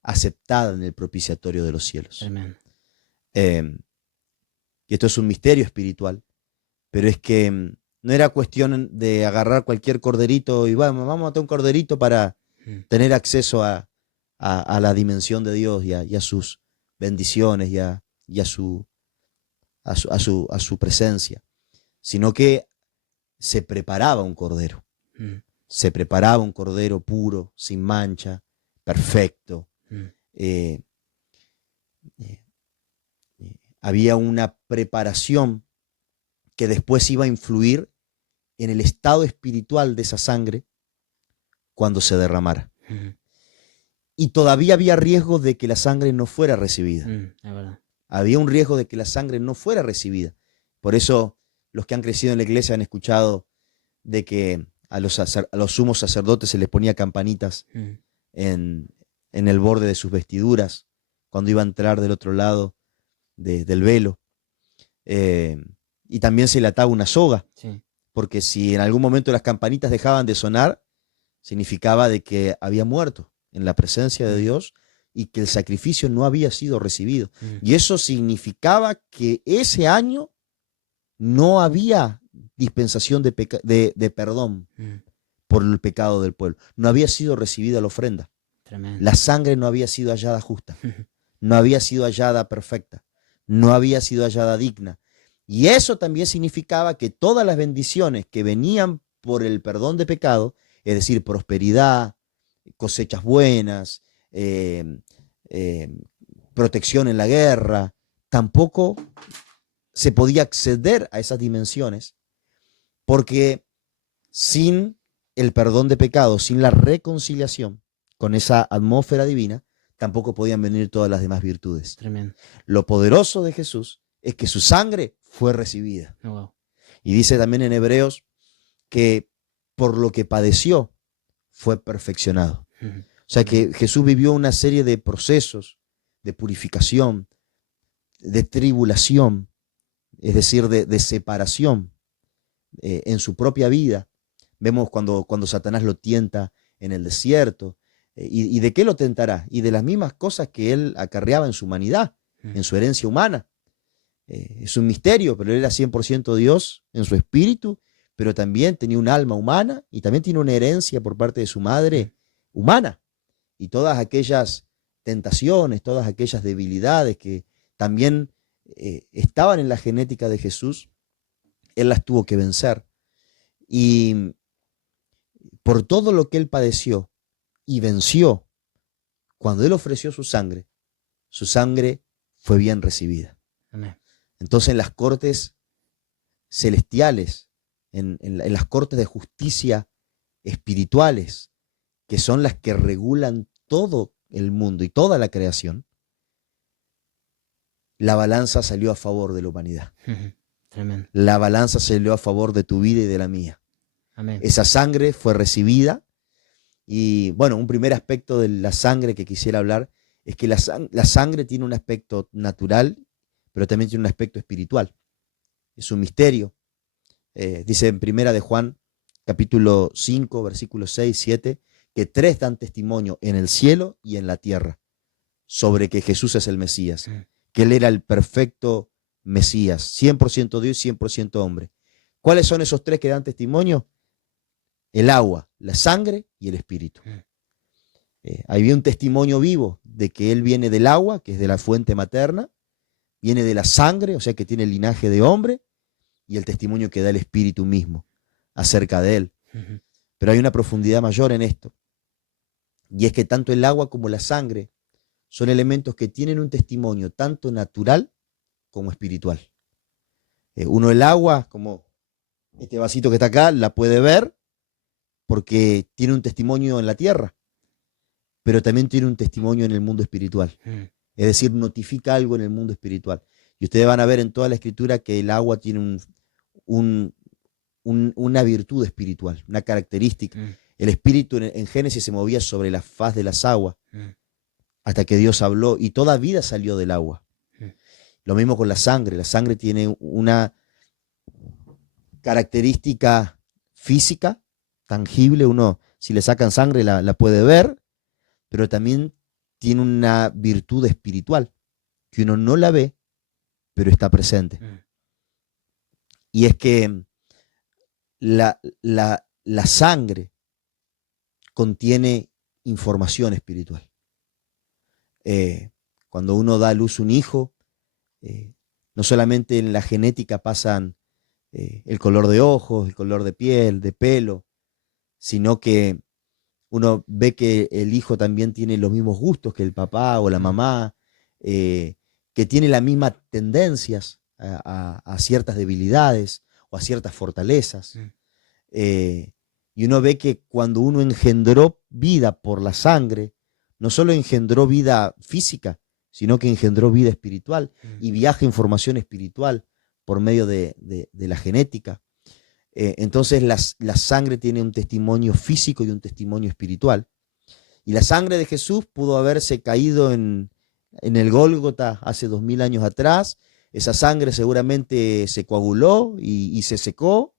aceptada en el propiciatorio de los cielos. Tremendo. Y esto es un misterio espiritual, pero es que no era cuestión de agarrar cualquier corderito y vamos a matar un corderito para tener acceso a la dimensión de Dios y a sus bendiciones y a su presencia, sino que se preparaba un cordero. Mm. Se preparaba un cordero puro, sin mancha, perfecto. Mm. Eh, eh, Había una preparación que después iba a influir en el estado espiritual de esa sangre cuando se derramara. Mm. Y todavía había riesgo de que la sangre no fuera recibida. Es verdad. Había un riesgo de que la sangre no fuera recibida. Por eso los que han crecido en la iglesia han escuchado de que a los sumos sacerdotes se les ponía campanitas Mm. en el borde de sus vestiduras cuando iba a entrar del otro lado del velo. Y también se le ataba una soga, Sí. porque si en algún momento las campanitas dejaban de sonar, significaba de que había muerto en la presencia de Dios y que el sacrificio no había sido recibido. Y eso significaba que ese año no había dispensación de perdón por el pecado del pueblo. No había sido recibida la ofrenda. Tremendo. La sangre no había sido hallada justa. No había sido hallada perfecta. No había sido hallada digna. Y eso también significaba que todas las bendiciones que venían por el perdón de pecado, es decir, prosperidad, cosechas buenas, eh, protección en la guerra, tampoco se podía acceder a esas dimensiones, porque sin el perdón de pecados, sin la reconciliación con esa atmósfera divina, tampoco podían venir todas las demás virtudes. Tremendo. Lo poderoso de Jesús es que su sangre fue recibida. Oh, wow. Y dice también en Hebreos que por lo que padeció fue perfeccionado. O sea que Jesús vivió una serie de procesos de purificación, de tribulación, es decir, de separación en su propia vida. Vemos cuando Satanás lo tienta en el desierto. ¿Y de qué lo tentará? Y de las mismas cosas que él acarreaba en su humanidad, en su herencia humana. Es un misterio, pero él era 100% Dios en su espíritu, pero también tenía un alma humana y también tiene una herencia por parte de su madre humana. Y todas aquellas tentaciones, todas aquellas debilidades que también estaban en la genética de Jesús, él las tuvo que vencer. Y por todo lo que él padeció y venció, cuando él ofreció su sangre fue bien recibida. Amén. Entonces en las cortes celestiales, en las cortes de justicia espirituales, que son las que regulan todo el mundo y toda la creación, la balanza salió a favor de la humanidad. Tremendo. La balanza salió a favor de tu vida y de la mía. Amén. Esa sangre fue recibida y, bueno, un primer aspecto de la sangre que quisiera hablar es que la sangre tiene un aspecto natural, pero también tiene un aspecto espiritual. Es un misterio. Dice en Primera de Juan, capítulo 5, versículos 6, 7, que 3 dan testimonio en el cielo y en la tierra sobre que Jesús es el Mesías, que Él era el perfecto Mesías, 100% Dios, 100% hombre. ¿Cuáles son esos 3 que dan testimonio? El agua, la sangre y el espíritu. Había un testimonio vivo de que Él viene del agua, que es de la fuente materna, viene de la sangre, o sea que tiene el linaje de hombre, y el testimonio que da el espíritu mismo acerca de Él. Pero hay una profundidad mayor en esto, y es que tanto el agua como la sangre son elementos que tienen un testimonio tanto natural como espiritual. Uno el agua, como este vasito que está acá, la puede ver porque tiene un testimonio en la tierra, pero también tiene un testimonio en el mundo espiritual. Es decir, notifica algo en el mundo espiritual. Y ustedes van a ver en toda la escritura que el agua tiene una virtud espiritual, una característica. El espíritu en Génesis se movía sobre la faz de las aguas hasta que Dios habló y toda vida salió del agua. Lo mismo con la sangre. La sangre tiene una característica física, tangible. Uno, si le sacan sangre, la puede ver, pero también tiene una virtud espiritual que uno no la ve, pero está presente. Y es que la sangre contiene información espiritual. Cuando uno da a luz un hijo, no solamente en la genética pasan el color de ojos, el color de piel, de pelo, sino que uno ve que el hijo también tiene los mismos gustos que el papá o la mamá, que tiene las mismas tendencias a ciertas debilidades o a ciertas fortalezas. Y uno ve que cuando uno engendró vida por la sangre, no solo engendró vida física, sino que engendró vida espiritual y viaja información espiritual por medio de la genética. Entonces la sangre tiene un testimonio físico y un testimonio espiritual. Y la sangre de Jesús pudo haberse caído en el Gólgota hace 2000 años atrás. Esa sangre seguramente se coaguló y se secó.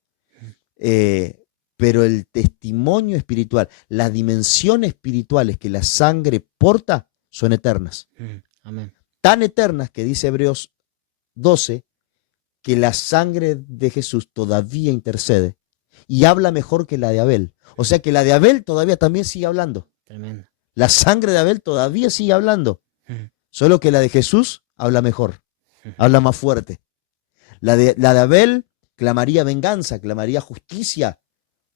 Pero el testimonio espiritual, las dimensiones espirituales que la sangre porta son eternas. Amén. Tan eternas que dice Hebreos 12 que la sangre de Jesús todavía intercede y habla mejor que la de Abel. O sea que la de Abel todavía también sigue hablando. Tremendo. La sangre de Abel todavía sigue hablando. Solo que la de Jesús habla mejor, habla más fuerte. La de Abel clamaría venganza, clamaría justicia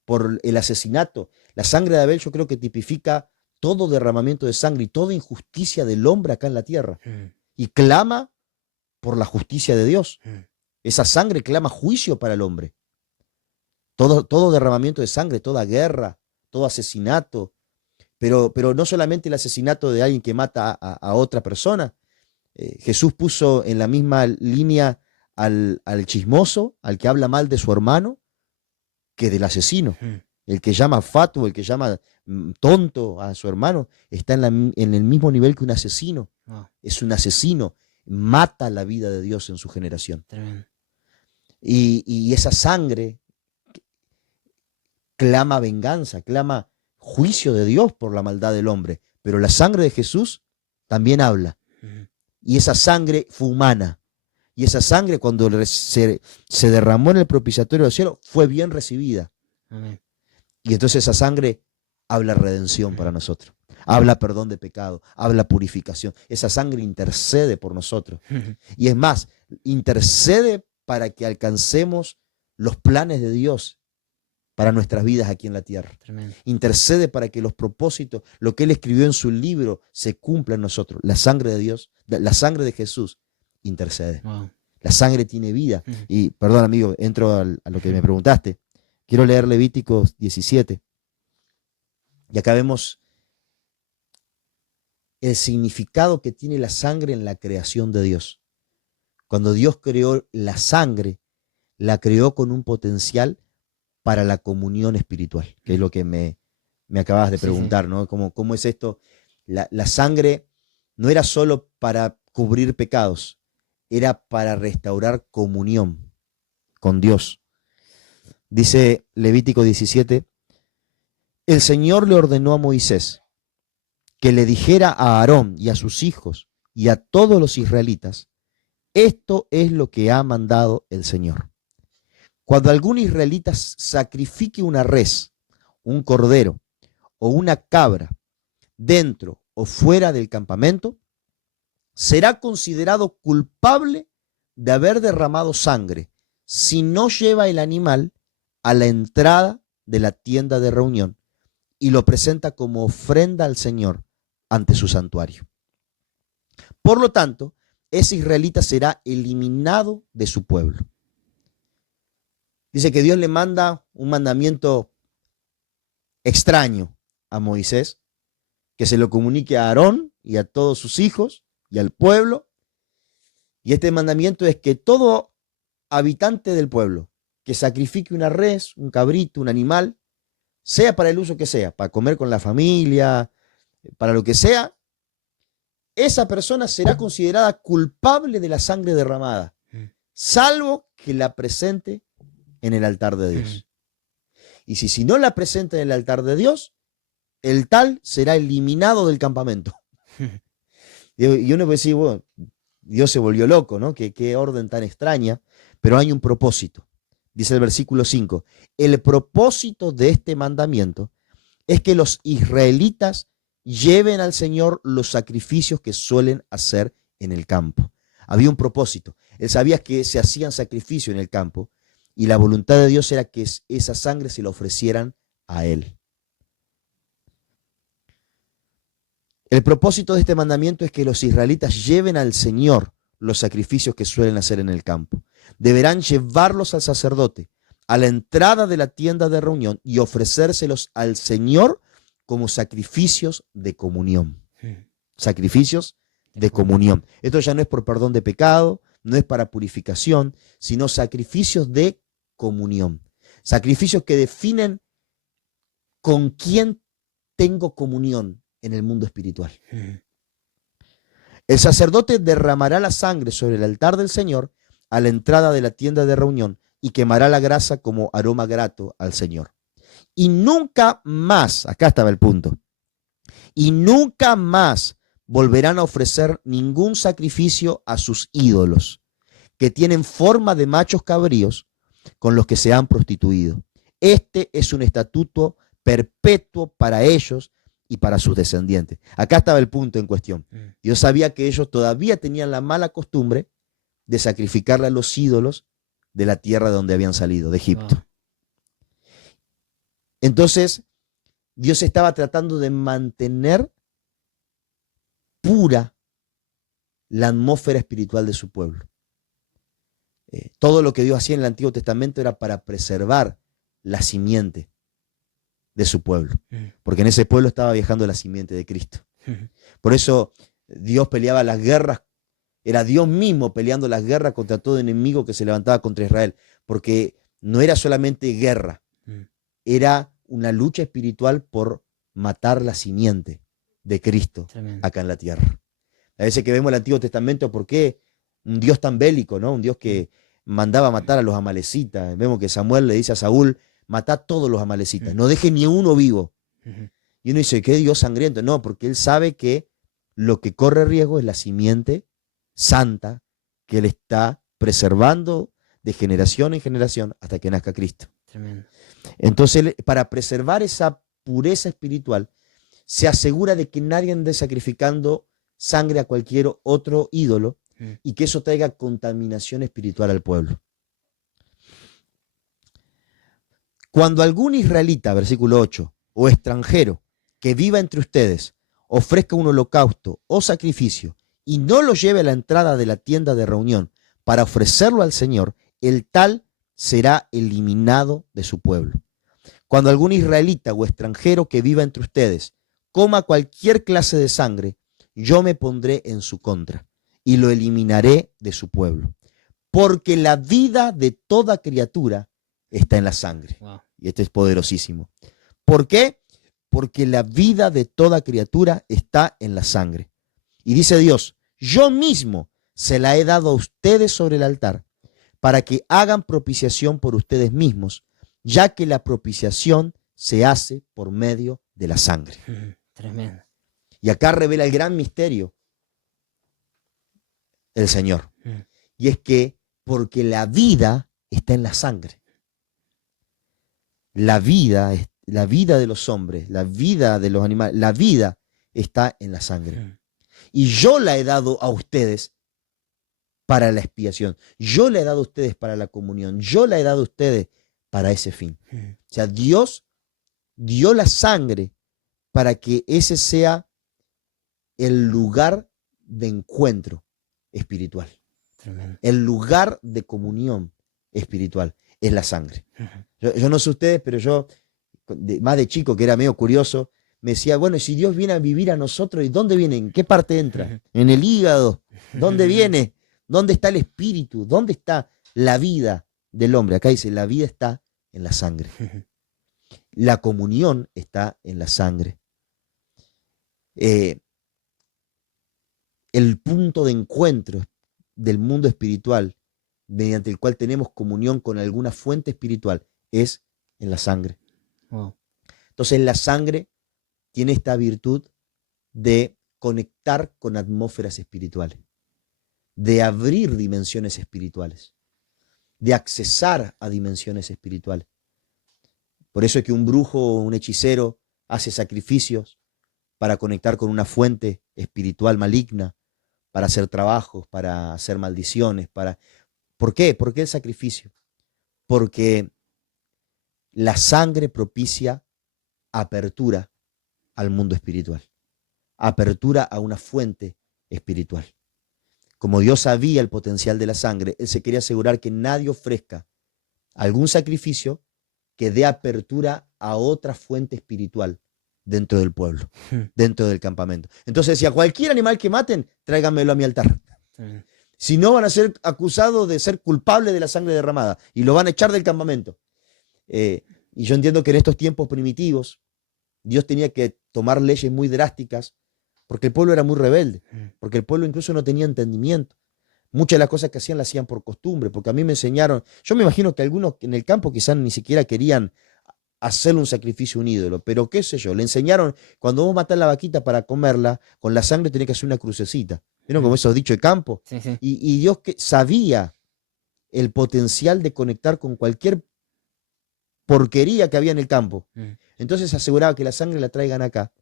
por el asesinato. La sangre de Abel yo creo que tipifica todo derramamiento de sangre y toda injusticia del hombre acá en la tierra. Y clama por la justicia de Dios. Esa sangre clama juicio para el hombre. Todo derramamiento de sangre, toda guerra, todo asesinato. Pero no solamente el asesinato de alguien que mata a otra persona. Jesús puso en la misma línea al chismoso, al que habla mal de su hermano, que del asesino. El que llama fatuo, el que llama tonto a su hermano, está en el mismo nivel que un asesino. Es un asesino, mata la vida de Dios en su generación. Tremendo. Y esa sangre clama venganza, clama juicio de Dios por la maldad del hombre. Pero la sangre de Jesús también habla. Y esa sangre fue humana. Y esa sangre, cuando se derramó en el propiciatorio del cielo, fue bien recibida. Amén. Y entonces esa sangre habla redención para nosotros. Habla perdón de pecado, habla purificación. Esa sangre intercede por nosotros. Y es más, intercede para que alcancemos los planes de Dios para nuestras vidas aquí en la tierra. Tremendo. Intercede para que los propósitos, lo que Él escribió en su libro, se cumpla en nosotros. La sangre de Dios, la sangre de Jesús, intercede. Wow. La sangre tiene vida. Y, perdón amigo, entro a lo que me preguntaste. Quiero leer Levíticos 17. Y acá vemos el significado que tiene la sangre en la creación de Dios. Cuando Dios creó la sangre, la creó con un potencial para la comunión espiritual, que es lo que me acabas de preguntar, ¿no? ¿Cómo es esto? La sangre no era solo para cubrir pecados, era para restaurar comunión con Dios. Dice Levítico 17, el Señor le ordenó a Moisés que le dijera a Aarón y a sus hijos y a todos los israelitas, esto es lo que ha mandado el Señor. Cuando algún israelita sacrifique una res, un cordero o una cabra dentro o fuera del campamento, será considerado culpable de haber derramado sangre si no lleva el animal a la entrada de la tienda de reunión y lo presenta como ofrenda al Señor ante su santuario. Por lo tanto, ese israelita será eliminado de su pueblo. Dice que Dios le manda un mandamiento extraño a Moisés, que se lo comunique a Aarón y a todos sus hijos y al pueblo. Y este mandamiento es que todo habitante del pueblo que sacrifique una res, un cabrito, un animal, sea para el uso que sea, para comer con la familia, para lo que sea, esa persona será considerada culpable de la sangre derramada, salvo que la presente en el altar de Dios. Y si no la presenta en el altar de Dios, el tal será eliminado del campamento. Y uno puede decir, bueno, Dios se volvió loco, ¿no? Qué orden tan extraña, pero hay un propósito. Dice el versículo 5, el propósito de este mandamiento es que los israelitas lleven al Señor los sacrificios que suelen hacer en el campo. Había un propósito. Él sabía que se hacían sacrificios en el campo y la voluntad de Dios era que esa sangre se la ofrecieran a Él. El propósito de este mandamiento es que los israelitas lleven al Señor los sacrificios que suelen hacer en el campo. Deberán llevarlos al sacerdote a la entrada de la tienda de reunión y ofrecérselos al Señor como sacrificios de comunión. Sacrificios de comunión. Esto ya no es por perdón de pecado, no es para purificación, sino sacrificios de comunión. Sacrificios que definen con quién tengo comunión en el mundo espiritual. El sacerdote derramará la sangre sobre el altar del Señor a la entrada de la tienda de reunión y quemará la grasa como aroma grato al Señor. Y nunca más, acá estaba el punto, y nunca más volverán a ofrecer ningún sacrificio a sus ídolos, que tienen forma de machos cabríos con los que se han prostituido. Este es un estatuto perpetuo para ellos y para sus descendientes. Acá estaba el punto en cuestión. Dios sabía que ellos todavía tenían la mala costumbre de sacrificarle a los ídolos de la tierra de donde habían salido, de Egipto. Entonces, Dios estaba tratando de mantener pura la atmósfera espiritual de su pueblo. Todo lo que Dios hacía en el Antiguo Testamento era para preservar la simiente de su pueblo, porque en ese pueblo estaba viajando la simiente de Cristo. Por eso Dios peleaba las guerras, era Dios mismo peleando las guerras contra todo enemigo que se levantaba contra Israel, porque no era solamente guerra, era una lucha espiritual por matar la simiente de Cristo acá en la tierra. A veces que vemos el Antiguo Testamento, ¿por qué un Dios tan bélico, ¿no? Un Dios que mandaba a matar a los amalecitas? Vemos que Samuel le dice a Saúl: matá a todos los amalecitas, no deje ni uno vivo. Y uno dice: ¿qué Dios sangriento? No, porque él sabe que lo que corre riesgo es la simiente santa que él está preservando de generación en generación hasta que nazca Cristo. Tremendo. Entonces, para preservar esa pureza espiritual, se asegura de que nadie ande sacrificando sangre a cualquier otro ídolo y que eso traiga contaminación espiritual al pueblo. Cuando algún israelita, versículo 8, o extranjero que viva entre ustedes ofrezca un holocausto o sacrificio y no lo lleve a la entrada de la tienda de reunión para ofrecerlo al Señor, el tal será eliminado de su pueblo. Cuando algún israelita o extranjero que viva entre ustedes coma cualquier clase de sangre, yo me pondré en su contra y lo eliminaré de su pueblo. Porque la vida de toda criatura está en la sangre. Wow. Y este es poderosísimo. ¿Por qué? Porque la vida de toda criatura está en la sangre. Y dice Dios: yo mismo se la he dado a ustedes sobre el altar para que hagan propiciación por ustedes mismos, ya que la propiciación se hace por medio de la sangre. Tremendo. Y acá revela el gran misterio el Señor. Y es que porque la vida está en la sangre. La vida de los hombres, la vida de los animales, la vida está en la sangre. Y yo la he dado a ustedes para la expiación. Yo le he dado a ustedes para la comunión. Yo la he dado a ustedes para ese fin. O sea, Dios dio la sangre para que ese sea el lugar de encuentro espiritual. Tremendo. El lugar de comunión espiritual es la sangre. Yo no sé ustedes, pero yo, más de chico, que era medio curioso, me decía: bueno, si Dios viene a vivir a nosotros, ¿y dónde viene? ¿En qué parte entra? ¿En el hígado? ¿Dónde viene? ¿Dónde está el espíritu? ¿Dónde está la vida del hombre? Acá dice: la vida está en la sangre. La comunión está en la sangre. El punto de encuentro del mundo espiritual, mediante el cual tenemos comunión con alguna fuente espiritual, es en la sangre. Wow. Entonces, la sangre tiene esta virtud de conectar con atmósferas espirituales, de abrir dimensiones espirituales, de accesar a dimensiones espirituales. Por eso es que un brujo o un hechicero hace sacrificios para conectar con una fuente espiritual maligna, para hacer trabajos, para hacer maldiciones. ¿Por qué? ¿Por qué el sacrificio? Porque la sangre propicia apertura al mundo espiritual, apertura a una fuente espiritual. Como Dios sabía el potencial de la sangre, Él se quería asegurar que nadie ofrezca algún sacrificio que dé apertura a otra fuente espiritual dentro del pueblo, dentro del campamento. Entonces decía, cualquier animal que maten, tráiganmelo a mi altar. Si no, van a ser acusados de ser culpables de la sangre derramada y lo van a echar del campamento. Y yo entiendo que en estos tiempos primitivos, Dios tenía que tomar leyes muy drásticas porque el pueblo era muy rebelde, porque el pueblo incluso no tenía entendimiento. Muchas de las cosas que hacían las hacían por costumbre, porque a mí me enseñaron, yo me imagino que algunos en el campo quizás ni siquiera querían hacerle un sacrificio a un ídolo, pero qué sé yo, le enseñaron, cuando vos matás la vaquita para comerla, con la sangre tenés que hacer una crucecita. ¿Vieron como esos dichos de campo? Sí, sí. Y Dios sabía el potencial de conectar con cualquier porquería que había en el campo. Entonces aseguraba que la sangre la traigan acá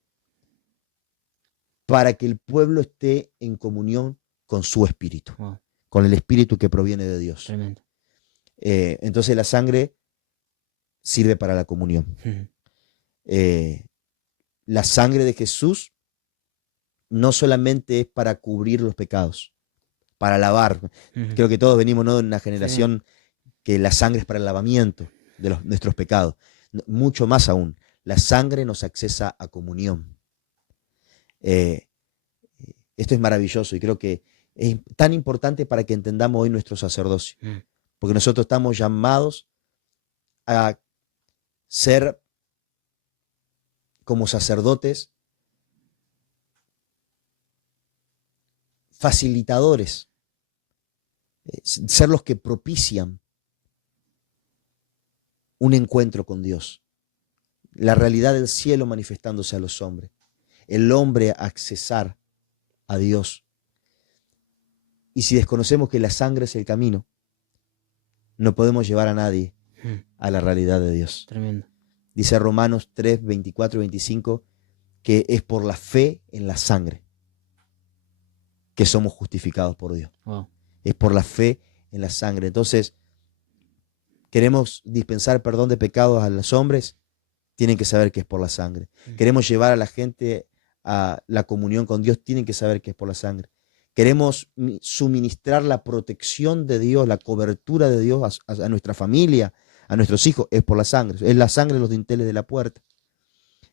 para que el pueblo esté en comunión con su espíritu, Wow. con el espíritu que proviene de Dios. Tremendo. Entonces la sangre sirve para la comunión. La sangre de Jesús no solamente es para cubrir los pecados, para lavar. Creo que todos venimos, ¿no?, de una generación que la sangre es para el lavamiento de nuestros pecados. Mucho más aún, la sangre nos accesa a comunión. Esto es maravilloso y creo que es tan importante para que entendamos hoy nuestro sacerdocio, porque nosotros estamos llamados a ser como sacerdotes facilitadores, ser los que propician un encuentro con Dios, la realidad del cielo manifestándose a los hombres, el hombre accesar a Dios. Y si desconocemos que la sangre es el camino, no podemos llevar a nadie a la realidad de Dios. Tremendo. Dice Romanos 3, 24 y 25 que es por la fe en la sangre que somos justificados por Dios. Wow. Es por la fe en la sangre. Entonces, queremos dispensar perdón de pecados a los hombres, tienen que saber que es por la sangre. Queremos llevar a la gente a la comunión con Dios, tienen que saber que es por la sangre. Queremos suministrar la protección de Dios, la cobertura de Dios a nuestra familia, a nuestros hijos, es por la sangre. Es la sangre los dinteles de la puerta.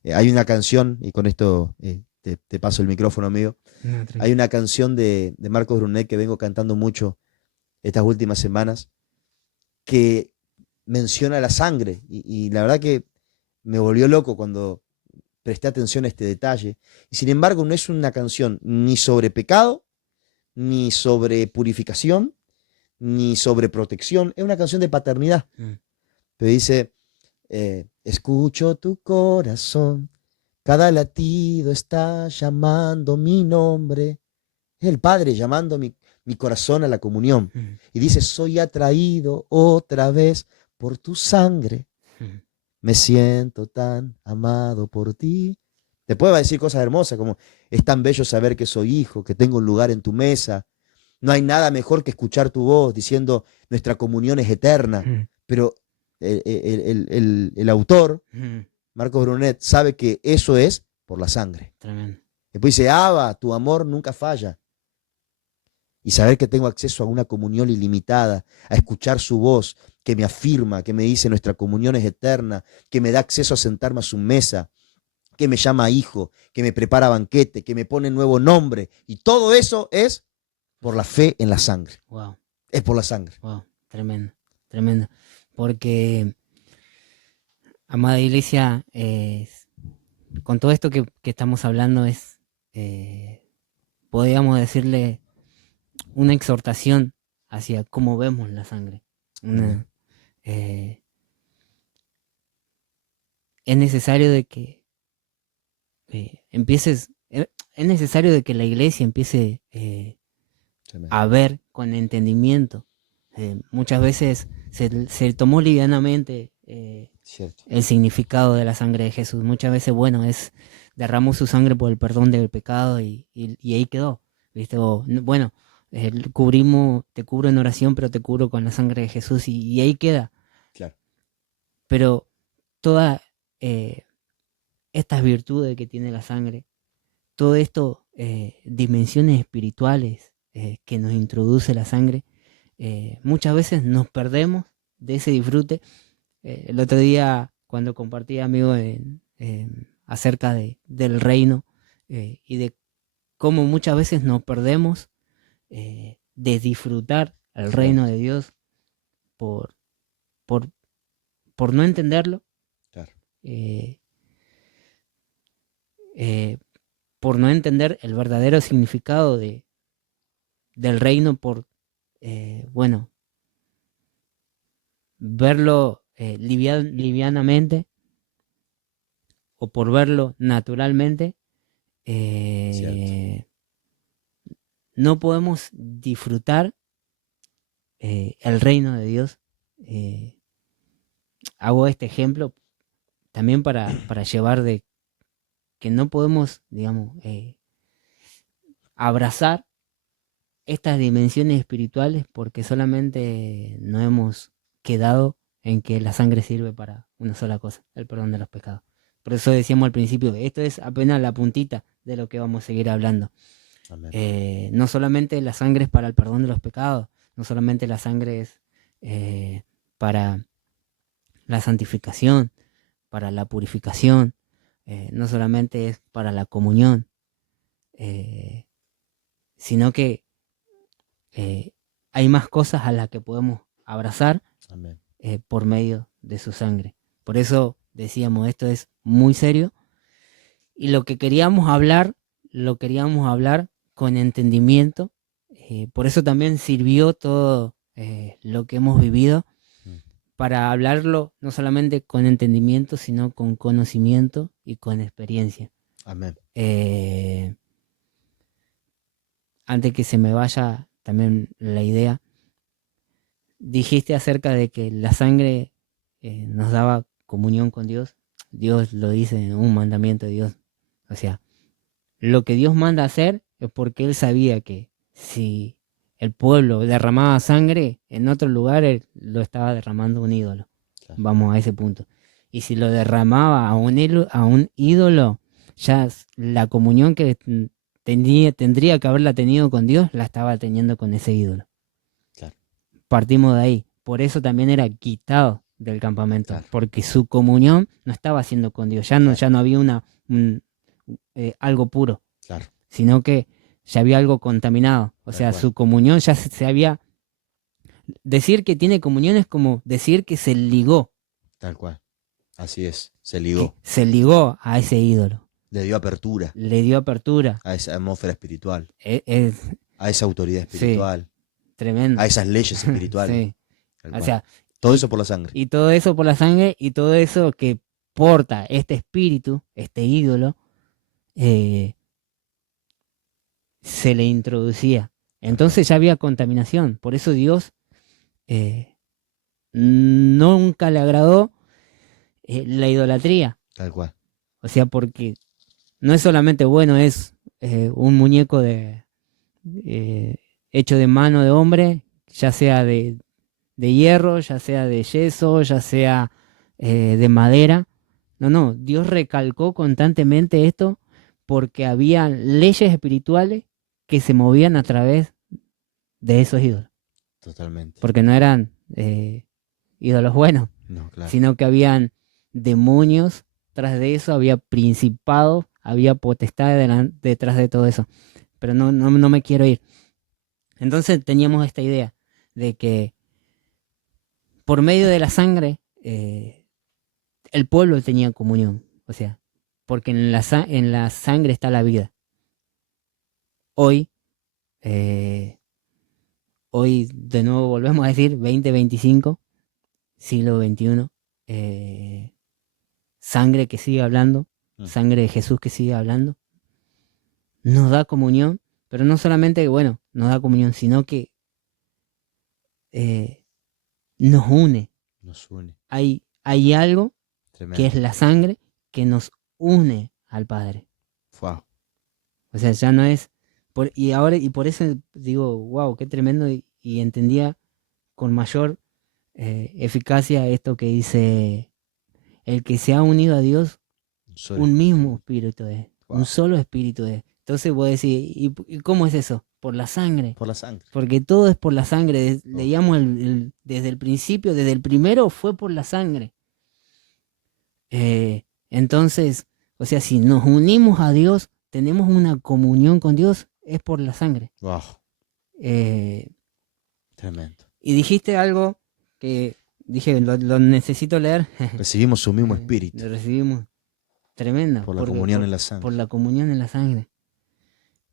Hay una canción, y con esto te paso el micrófono, amigo. No, Hay una canción de Marcos Brunet que vengo cantando mucho estas últimas semanas, que menciona la sangre. Y la verdad que me volvió loco cuando presté atención a este detalle. Y sin embargo, no es una canción ni sobre pecado, ni sobre purificación, ni sobre protección. Es una canción de paternidad. Pero dice, escucho tu corazón, cada latido está llamando mi nombre. Es el Padre llamando mi corazón a la comunión. Y dice, soy atraído otra vez por tu sangre. Me siento tan amado por ti. Después va a decir cosas hermosas como, es tan bello saber que soy hijo, que tengo un lugar en tu mesa. No hay nada mejor que escuchar tu voz diciendo, nuestra comunión es eterna. Pero el autor, Marcos Brunet, sabe que eso es por la sangre. Tremendo. Después dice, Abba, tu amor nunca falla. Y saber que tengo acceso a una comunión ilimitada, a escuchar su voz, que me afirma, que me dice nuestra comunión es eterna, que me da acceso a sentarme a su mesa, que me llama hijo, que me prepara banquete, que me pone nuevo nombre. Y todo eso es por la fe en la sangre. Wow. Es por la sangre. Wow. Tremendo. Tremendo. Porque, amada iglesia, con todo esto que estamos hablando podríamos decirle una exhortación hacia cómo vemos la sangre. Es necesario de que es necesario de que la iglesia empiece a ver con entendimiento. Muchas veces se tomó livianamente el significado de la sangre de Jesús. Muchas veces, bueno, derramó su sangre por el perdón del pecado y ahí quedó, ¿viste? Bueno, te cubro en oración, pero te cubro con la sangre de Jesús y ahí queda. Claro. Pero todas estas virtudes que tiene la sangre todo esto, dimensiones espirituales que nos introduce la sangre, muchas veces nos perdemos de ese disfrute. El otro día, cuando compartí, amigo, acerca del reino y de cómo muchas veces nos perdemos de disfrutar el reino de Dios por, por, por no entenderlo, Claro. eh, por no entender el verdadero significado del reino, por, bueno, verlo livianamente o por verlo naturalmente. No podemos disfrutar el reino de Dios. Hago este ejemplo también para llevar de que no podemos, digamos, abrazar estas dimensiones espirituales porque solamente no hemos quedado en que la sangre sirve para una sola cosa, el perdón de los pecados. Por eso decíamos al principio, esto es apenas la puntita de lo que vamos a seguir hablando. No solamente la sangre es para el perdón de los pecados, no solamente la sangre es para la santificación, para la purificación, no solamente es para la comunión, sino que hay más cosas a las que podemos abrazar por medio de su sangre. Por eso decíamos, esto es muy serio y lo queríamos hablar con entendimiento. Por eso también sirvió todo lo que hemos vivido, para hablarlo no solamente con entendimiento, sino con conocimiento y con experiencia. Amén. Antes que se me vaya también la idea, dijiste acerca de que la sangre nos daba comunión con Dios. Dios lo dice en un mandamiento de Dios. O sea, lo que Dios manda hacer es porque Él sabía que si el pueblo derramaba sangre en otro lugar, Él lo estaba derramando un ídolo. Claro. Vamos a ese punto. Y si lo derramaba a un ídolo, ya la comunión que tendría que haberla tenido con Dios, la estaba teniendo con ese ídolo. Claro. Partimos de ahí. Por eso también era quitado del campamento. Claro. Porque su comunión no estaba haciendo con Dios. Ya no había algo puro. Claro. Sino que ya había algo contaminado. O sea, su comunión ya se había... Decir que tiene comunión es como decir que se ligó. Tal cual. Así es. Se ligó. Se ligó a ese ídolo. Le dio apertura. Le dio apertura. A esa atmósfera espiritual. A esa autoridad espiritual. Sí, tremendo. A esas leyes espirituales. Sí. O sea, todo eso por la sangre. Y todo eso por la sangre y todo eso que porta este espíritu, este ídolo, se le introducía. Entonces ya había contaminación. Por eso Dios nunca le agradó la idolatría. Tal cual. O sea, porque no es solamente bueno, es un muñeco hecho de mano de hombre, ya sea de hierro, ya sea de yeso, ya sea de madera. No, Dios recalcó constantemente esto porque había leyes espirituales que se movían a través de esos ídolos. Totalmente. Porque no eran ídolos buenos, no, claro. Sino que habían demonios tras de eso, había principados, había potestad detrás de todo eso. Pero no me quiero ir. Entonces teníamos esta idea de que por medio de la sangre el pueblo tenía comunión. O sea, porque en la sangre está la vida. Hoy de nuevo volvemos a decir 2025, siglo XXI, sangre que sigue hablando, sangre de Jesús que sigue hablando, nos da comunión, pero no solamente, bueno, nos da comunión, sino que nos une. Nos une. Hay algo Tremendo. que es la sangre que nos une al Padre. Wow. O sea, ya no es... y por eso digo, wow, qué tremendo, y entendía con mayor eficacia esto que dice: el que se ha unido a Dios, un mismo espíritu es. Wow. Un solo espíritu es. Entonces vos decís, ¿y cómo es eso? Por la sangre. Por la sangre. Porque todo es por la sangre. Oh. Leíamos desde el principio, desde el primero fue por la sangre. Entonces, o sea, si nos unimos a Dios, tenemos una comunión con Dios, es por la sangre. Wow. Eh, Tremendo. y dijiste algo que dije, lo necesito leer. Recibimos su mismo espíritu. Lo recibimos. Tremendo. Por la comunión en la sangre. Por la comunión en la sangre.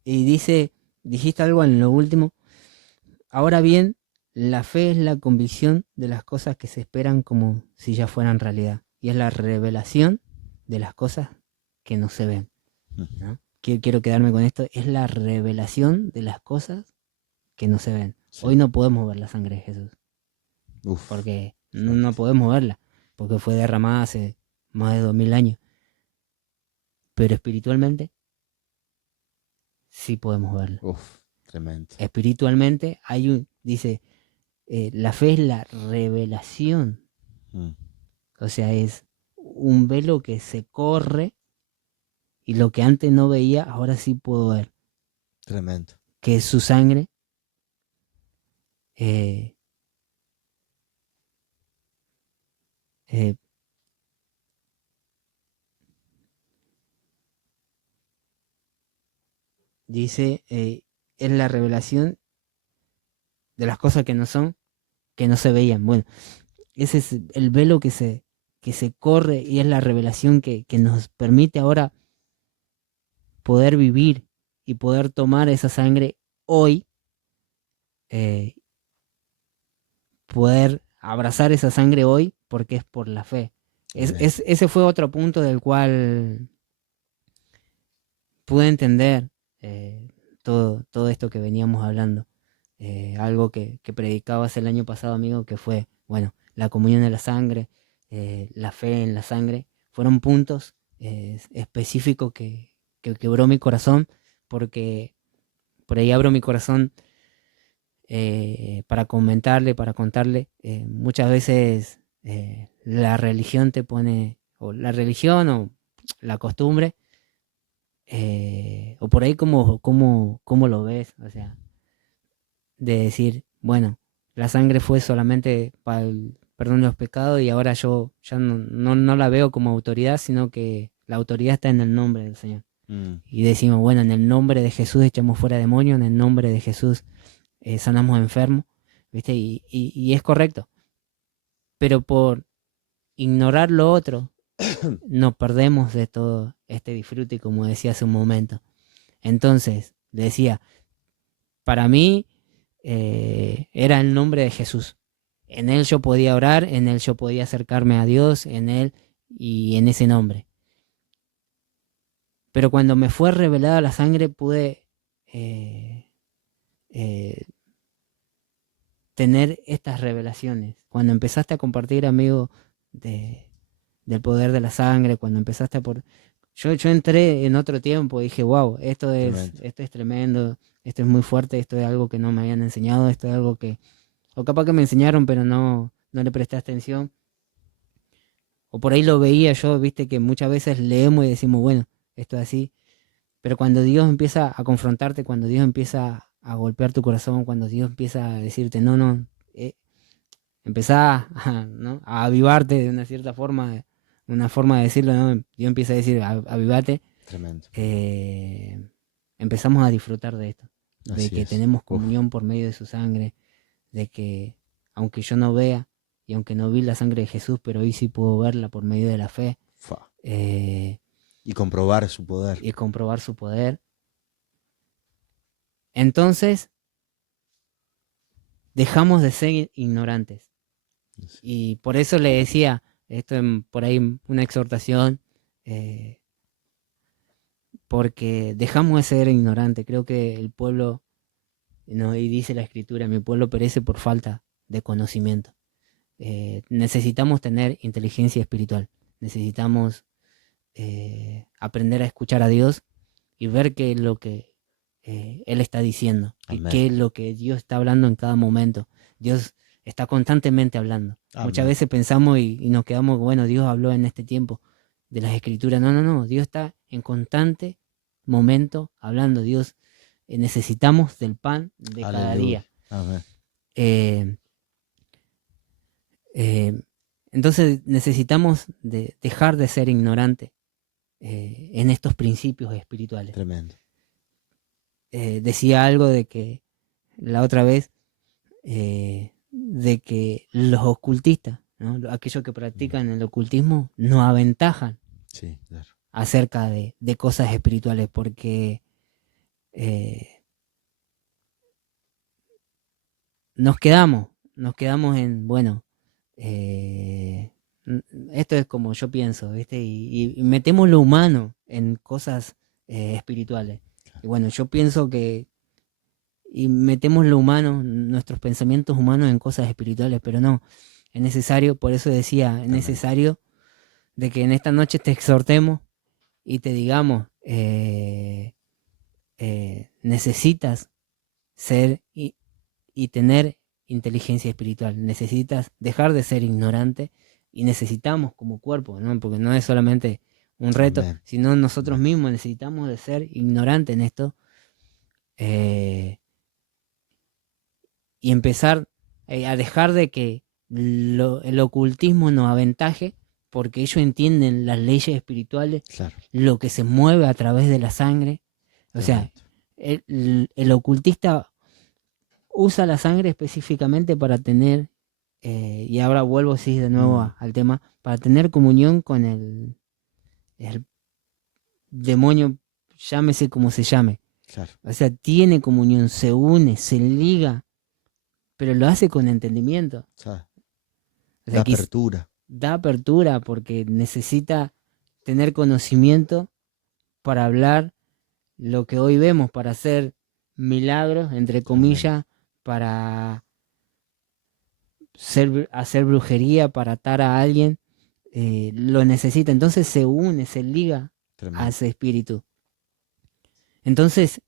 Y dijiste algo en lo último. Ahora bien, la fe es la convicción de las cosas que se esperan como si ya fueran realidad. Y es la revelación de las cosas que no se ven, ¿no? Quiero quedarme con esto. Es la revelación de las cosas que no se ven. Sí. Hoy no podemos ver la sangre de Jesús. Uf. Porque no podemos verla. Porque fue derramada hace más de 2000 años. Pero espiritualmente sí podemos verla. Uf, tremendo. Espiritualmente dice, la fe es la revelación. O sea, es un velo que se corre y lo que antes no veía, ahora sí puedo ver. Tremendo. Que es su sangre. Dice, es la revelación de las cosas que no son, que no se veían. Bueno, ese es el velo que se corre y es la revelación que nos permite ahora poder vivir y poder tomar esa sangre hoy, poder abrazar esa sangre hoy porque es por la fe. Ese fue otro punto del cual pude entender todo esto que veníamos hablando. Algo que predicabas el año pasado, amigo, que fue, bueno, la comunión de la sangre, la fe en la sangre, fueron puntos específicos que quebró mi corazón, porque por ahí abro mi corazón para comentarle, para contarle. Muchas veces la religión te pone, o la religión o la costumbre, o por ahí como lo ves, o sea, de decir, bueno, la sangre fue solamente para el perdón de los pecados y ahora yo ya no la veo como autoridad, sino que la autoridad está en el nombre del Señor. Y decimos, bueno, en el nombre de Jesús echamos fuera demonios, en el nombre de Jesús sanamos enfermos, ¿viste? Y es correcto. Pero por ignorar lo otro, nos perdemos de todo este disfrute, como decía hace un momento. Entonces, decía, para mí era el nombre de Jesús. En él yo podía orar, en él yo podía acercarme a Dios, en él y en ese nombre. Pero cuando me fue revelada la sangre pude tener estas revelaciones. Cuando empezaste a compartir, amigo, del poder de la sangre, cuando empezaste yo entré en otro tiempo y dije, wow, esto es tremendo, esto es muy fuerte, esto es algo que no me habían enseñado, esto es algo que, o capaz que me enseñaron, pero no le presté atención. O por ahí lo veía yo, viste que muchas veces leemos y decimos, bueno, esto es así. Pero cuando Dios empieza a confrontarte, cuando Dios empieza a golpear tu corazón, cuando Dios empieza a decirte, no, empezá ¿no? a avivarte de una cierta forma, una forma de decirlo, ¿no? Dios empieza a decir, avivate. Tremendo. Empezamos a disfrutar de esto, Así de que es. tenemos comunión por medio de su sangre, de que aunque yo no vea y aunque no vi la sangre de Jesús, pero hoy sí puedo verla por medio de la fe. Y comprobar su poder. Y comprobar su poder. Entonces, dejamos de ser ignorantes. Sí. Y por eso le decía, esto es por ahí una exhortación, porque dejamos de ser ignorantes. Creo que el pueblo, ¿no? Y dice la Escritura, mi pueblo perece por falta de conocimiento. Necesitamos tener inteligencia espiritual. Necesitamos aprender a escuchar a Dios y ver qué es lo que Él está diciendo. Amén. Y qué es lo que Dios está hablando en cada momento. Dios está constantemente hablando. Amén. Muchas veces pensamos y nos quedamos, bueno, Dios habló en este tiempo de las Escrituras. No, Dios está en constante momento hablando, Dios, necesitamos del pan de cada día. Amén. Eh, eh, entonces necesitamos dejar de ser ignorantes en estos principios espirituales. Tremendo. Decía algo de que la otra vez, de que los ocultistas, ¿no? Aquellos que practican el ocultismo, nos aventajan Sí, claro. acerca de cosas espirituales, porque nos quedamos en, bueno, esto es como yo pienso, ¿viste? Y metemos lo humano en cosas espirituales. Y bueno, yo pienso que y metemos lo humano, nuestros pensamientos humanos en cosas espirituales, pero no, es necesario, por eso decía, es necesario de que en esta noche te exhortemos y te digamos, necesitas ser y tener inteligencia espiritual, necesitas dejar de ser ignorante y necesitamos como cuerpo, ¿no? Porque no es solamente un reto, Amén. sino nosotros Amén. mismos necesitamos de ser ignorantes en esto y empezar a dejar de que el ocultismo nos aventaje, porque ellos entienden las leyes espirituales, Claro. lo que se mueve a través de la sangre. O sea, el ocultista usa la sangre específicamente para tener, y ahora vuelvo sí de nuevo al tema, para tener comunión con el demonio, llámese como se llame. Claro. O sea, tiene comunión, se une, se liga, pero lo hace con entendimiento. O sea, O sea, da apertura. Da apertura porque necesita tener conocimiento para hablar lo que hoy vemos, para hacer milagros, entre comillas, para hacer brujería, para atar a alguien, lo necesita. Entonces se une, se liga a ese espíritu. Entonces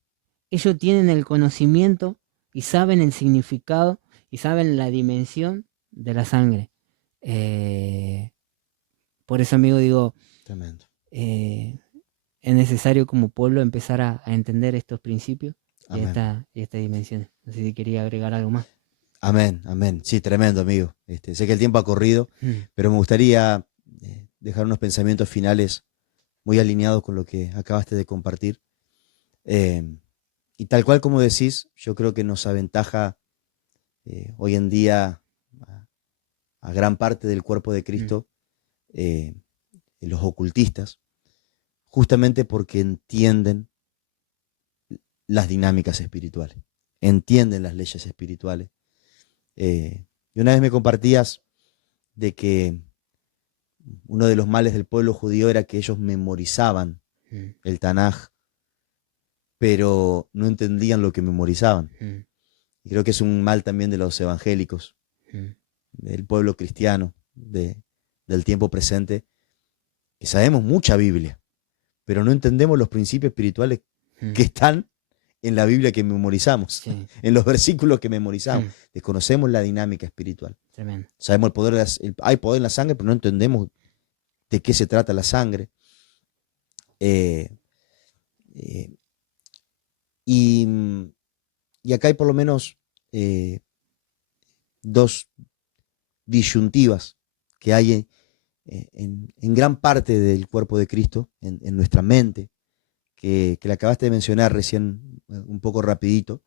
ellos tienen el conocimiento y saben el significado y saben la dimensión de la sangre. Por eso, amigo, digo, es necesario como pueblo empezar a entender estos principios y esta dimensión. No sé si quería agregar algo más. Amén, amén. Sí, tremendo, amigo. Sé que el tiempo ha corrido, pero me gustaría dejar unos pensamientos finales muy alineados con lo que acabaste de compartir. Y tal cual como decís, yo creo que nos aventaja hoy en día a gran parte del cuerpo de Cristo, los ocultistas, justamente porque entienden las dinámicas espirituales, entienden las leyes espirituales. Y una vez me compartías de que uno de los males del pueblo judío era que ellos memorizaban el Tanaj, pero no entendían lo que memorizaban. Y creo que es un mal también de los evangélicos, del pueblo cristiano, del tiempo presente, que sabemos mucha Biblia, pero no entendemos los principios espirituales que están en la Biblia que memorizamos, en los versículos que memorizamos. Desconocemos la dinámica espiritual. Tremendo. Sabemos hay poder en la sangre, pero no entendemos de qué se trata la sangre. Y acá hay por lo menos dos disyuntivas que hay en gran parte del cuerpo de Cristo, en nuestra mente, que le acabaste de mencionar recién un poco rapidito,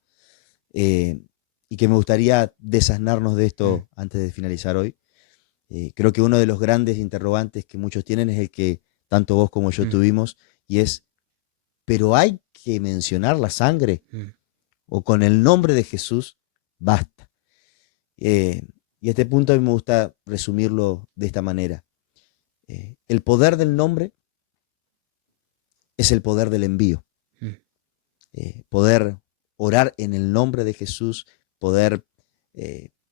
y que me gustaría desasnarnos de esto antes de finalizar hoy. Creo que uno de los grandes interrogantes que muchos tienen es el que tanto vos como yo tuvimos, y es, ¿pero hay que mencionar la sangre? ¿O con el nombre de Jesús basta? Y a este punto a mí me gusta resumirlo de esta manera. El poder del nombre es el poder del envío. Poder orar en el nombre de Jesús, poder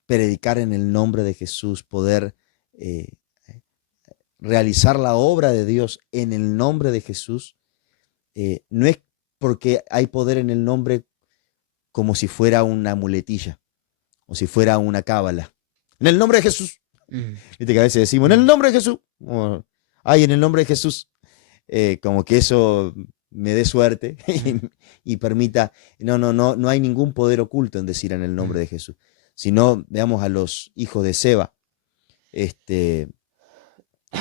predicar en el nombre de Jesús, poder realizar la obra de Dios en el nombre de Jesús, no es porque hay poder en el nombre como si fuera una muletilla o si fuera una cábala. En el nombre de Jesús. Viste que a veces decimos, en el nombre de Jesús. Ay, en el nombre de Jesús. Como que eso me dé suerte y permita. No hay ningún poder oculto en decir en el nombre de Jesús. Si no, veamos a los hijos de Seba, que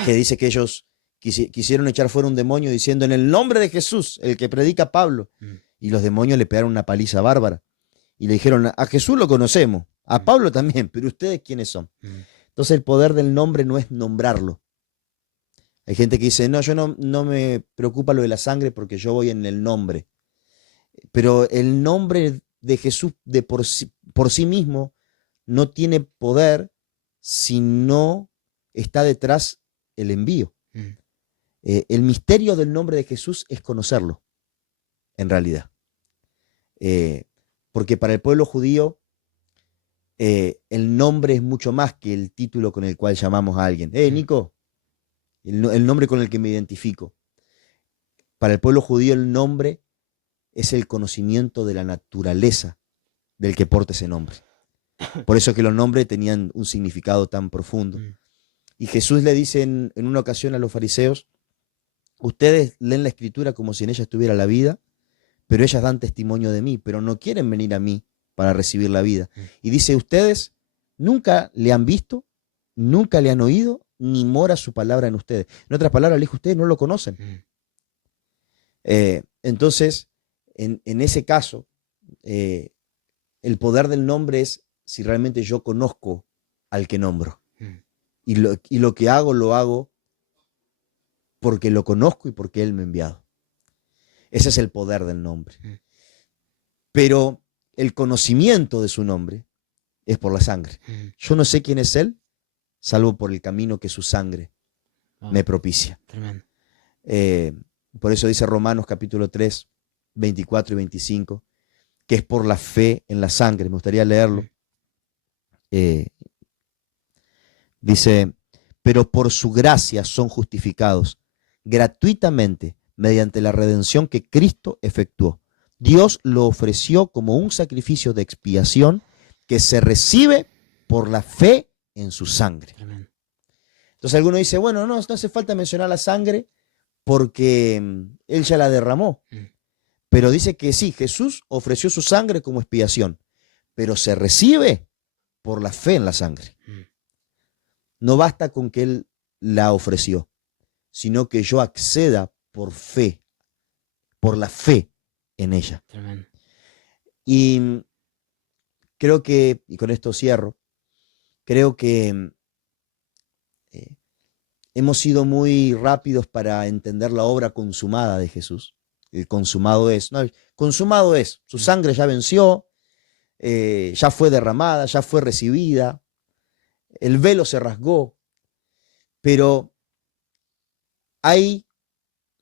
dice que ellos quisieron echar fuera un demonio diciendo en el nombre de Jesús, el que predica Pablo. Y los demonios le pegaron una paliza bárbara. Y le dijeron, a Jesús lo conocemos, a Pablo también, pero ustedes ¿quiénes son? Entonces el poder del nombre no es nombrarlo. Hay gente que dice, no, yo no me preocupa lo de la sangre porque yo voy en el nombre. Pero el nombre de Jesús por sí mismo no tiene poder si no está detrás el envío. El misterio del nombre de Jesús es conocerlo, en realidad. Porque para el pueblo judío el nombre es mucho más que el título con el cual llamamos a alguien. Nico, el nombre con el que me identifico. Para el pueblo judío el nombre es el conocimiento de la naturaleza del que porta ese nombre. Por eso que los nombres tenían un significado tan profundo. Y Jesús le dice en una ocasión a los fariseos, ustedes leen la escritura como si en ella estuviera la vida, pero ellas dan testimonio de mí, pero no quieren venir a mí para recibir la vida. Y dice, ustedes nunca le han visto, nunca le han oído, ni mora su palabra en ustedes. En otras palabras, le dijo, ustedes no lo conocen. Entonces, en ese caso, el poder del nombre es si realmente yo conozco al que nombro. Y lo que hago, lo hago porque lo conozco y porque Él me ha enviado. Ese es el poder del nombre. Pero el conocimiento de su nombre es por la sangre. Yo no sé quién es Él, salvo por el camino que su sangre me propicia. Por eso dice Romanos capítulo 3, 24 y 25, que es por la fe en la sangre. Me gustaría leerlo. Dice, pero por su gracia son justificados gratuitamente mediante la redención que Cristo efectuó. Dios lo ofreció como un sacrificio de expiación que se recibe por la fe en su sangre. Amén. Entonces alguno dice, bueno, no hace falta mencionar la sangre porque Él ya la derramó. Pero dice que sí, Jesús ofreció su sangre como expiación, pero se recibe por la fe en la sangre. No basta con que Él la ofreció, sino que yo acceda por fe, por la fe en ella. Amén. Y creo que, y con esto cierro, creo que hemos sido muy rápidos para entender la obra consumada de Jesús. El consumado es, no, consumado es, su sangre ya venció, ya fue derramada, ya fue recibida, el velo se rasgó, pero hay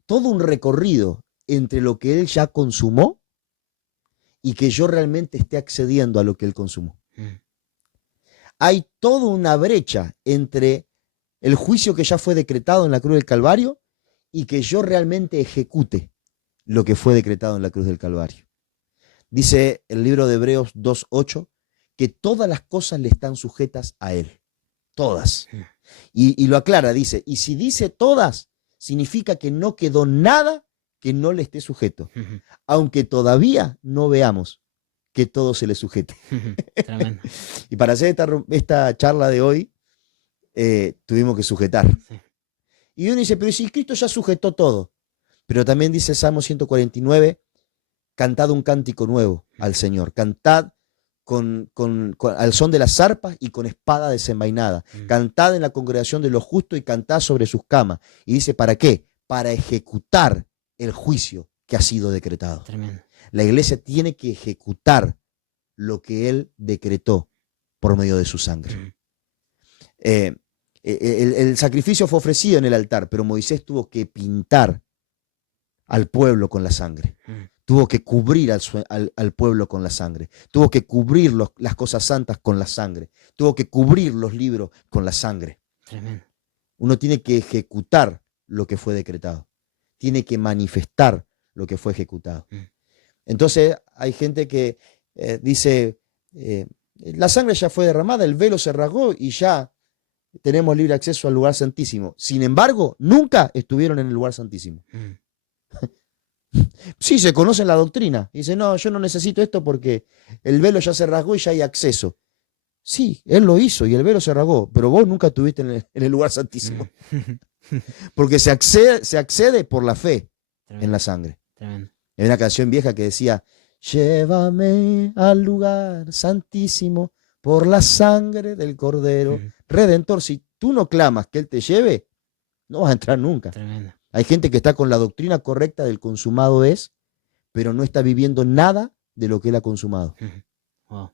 todo un recorrido entre lo que Él ya consumó y que yo realmente esté accediendo a lo que Él consumó. Hay toda una brecha entre el juicio que ya fue decretado en la cruz del Calvario y que yo realmente ejecute lo que fue decretado en la cruz del Calvario. Dice el libro de Hebreos 2:8 que todas las cosas le están sujetas a Él. Todas. Y lo aclara, dice, y si dice todas, significa que no quedó nada que no le esté sujeto, aunque todavía no veamos que todo se le sujete. Y para hacer esta charla de hoy, tuvimos que sujetar. Sí. Y uno dice, pero si Cristo ya sujetó todo. Pero también dice Salmo 149, cantad un cántico nuevo al Señor, cantad al son de las arpas y con espada desenvainada. Cantad en la congregación de los justos y cantad sobre sus camas. Y dice, ¿para qué? Para ejecutar el juicio que ha sido decretado. Tremendo. La iglesia tiene que ejecutar lo que Él decretó por medio de su sangre. El sacrificio fue ofrecido en el altar, pero Moisés tuvo que pintar al pueblo con la sangre. Tuvo que cubrir al pueblo con la sangre. Tuvo que cubrir las cosas santas con la sangre. Tuvo que cubrir los libros con la sangre. Tremendo. Uno tiene que ejecutar lo que fue decretado. Tiene que manifestar lo que fue ejecutado. Entonces hay gente que dice, la sangre ya fue derramada, el velo se rasgó y ya tenemos libre acceso al lugar santísimo. Sin embargo, nunca estuvieron en el lugar santísimo. Sí, se conocen la doctrina. Dice, no, yo no necesito esto porque el velo ya se rasgó y ya hay acceso. Sí, él lo hizo y el velo se rasgó, pero vos nunca estuviste en el lugar santísimo. Porque se accede por la fe en la sangre. Tremendo. Hay una canción vieja que decía, llévame al lugar santísimo por la sangre del Cordero Redentor. Si tú no clamas que Él te lleve, no vas a entrar nunca. Tremendo. Hay gente que está con la doctrina correcta del consumado es, pero no está viviendo nada de lo que Él ha consumado. Wow.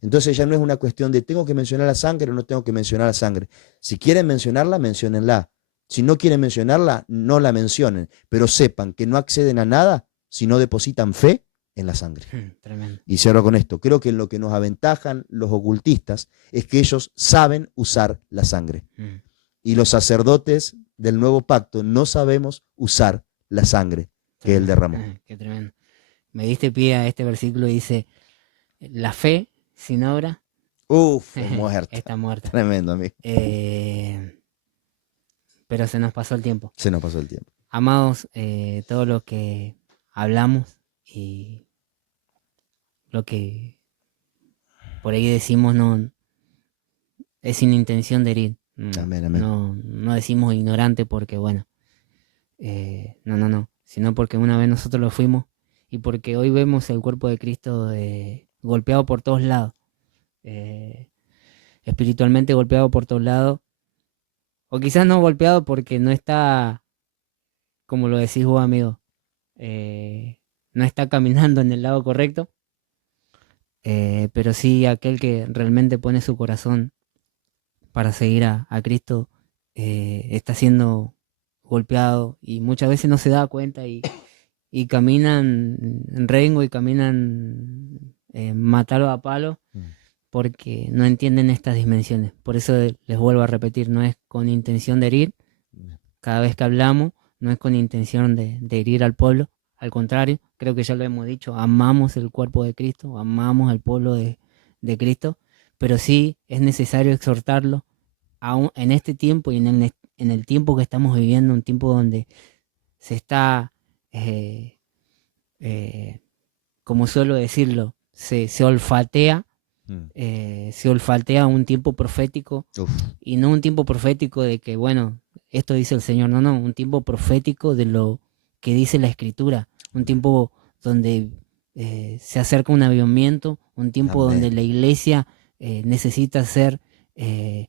Entonces ya no es una cuestión de tengo que mencionar la sangre o no tengo que mencionar la sangre. Si quieren mencionarla, menciónenla. Si no quieren mencionarla, no la mencionen. Pero sepan que no acceden a nada si no depositan fe en la sangre. Tremendo. Y cierro con esto. Creo que en lo que nos aventajan los ocultistas es que ellos saben usar la sangre. Y los sacerdotes del nuevo pacto no sabemos usar la sangre que Él derramó. Qué tremendo. Me diste pie a este versículo y dice, la fe sin obra Muerta. está muerta. Tremendo, amigo. Pero se nos pasó el tiempo. Se nos pasó el tiempo. Amados, todo lo que hablamos y lo que por ahí decimos no es sin intención de herir. Amén, amén. No decimos ignorante porque, bueno, no, sino porque una vez nosotros lo fuimos y porque hoy vemos el cuerpo de Cristo golpeado por todos lados, espiritualmente golpeado por todos lados, o quizás no golpeado porque no está, como lo decís vos, amigo, no está caminando en el lado correcto, pero sí aquel que realmente pone su corazón para seguir a Cristo está siendo golpeado y muchas veces no se da cuenta y caminan en rengo y caminan matalo a palo porque no entienden estas dimensiones. Por eso les vuelvo a repetir, no es con intención de herir, cada vez que hablamos, no es con intención de herir al pueblo, al contrario, creo que ya lo hemos dicho, amamos el cuerpo de Cristo, amamos el pueblo de Cristo, pero sí es necesario exhortarlo aún en este tiempo y en el tiempo que estamos viviendo, un tiempo donde se está, como suelo decirlo, se olfatea, se olfatea un tiempo profético. Y no un tiempo profético de que, bueno, esto dice el Señor, no, un tiempo profético de lo que dice la Escritura, un tiempo donde se acerca un avivamiento, un tiempo donde la iglesia necesita ser, la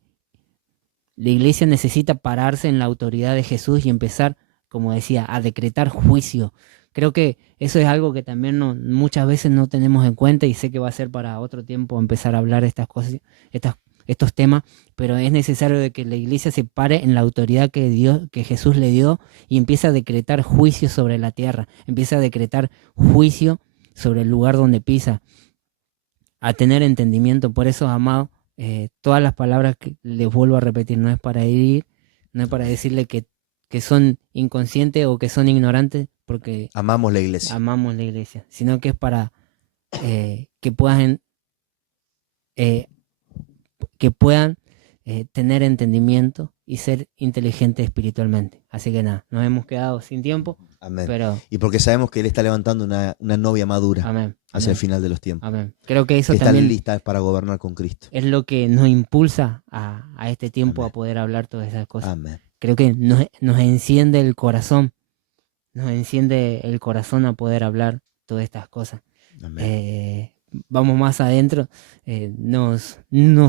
iglesia necesita pararse en la autoridad de Jesús y empezar, como decía, a decretar juicio. Creo que eso es algo que también muchas veces no tenemos en cuenta y sé que va a ser para otro tiempo empezar a hablar de estas cosas, estos temas, pero es necesario de que la iglesia se pare en la autoridad que Jesús le dio y empiece a decretar juicio sobre la tierra, empiece a decretar juicio sobre el lugar donde pisa, a tener entendimiento. Por eso, amados, todas las palabras que les vuelvo a repetir, no es para herir, no es para decirle que son inconscientes o que son ignorantes, porque amamos la iglesia, sino que es para que puedan tener entendimiento y ser inteligentes espiritualmente. Así que nada, nos hemos quedado sin tiempo. Amén. Pero, y porque sabemos que Él está levantando una novia madura hacia el final de los tiempos. Amén. Creo que eso que también está lista para gobernar con Cristo. Es lo que nos impulsa a este tiempo Amén. A poder hablar todas esas cosas. Amén. Creo que nos enciende el corazón. Nos enciende el corazón a poder hablar todas estas cosas. Vamos más adentro, nos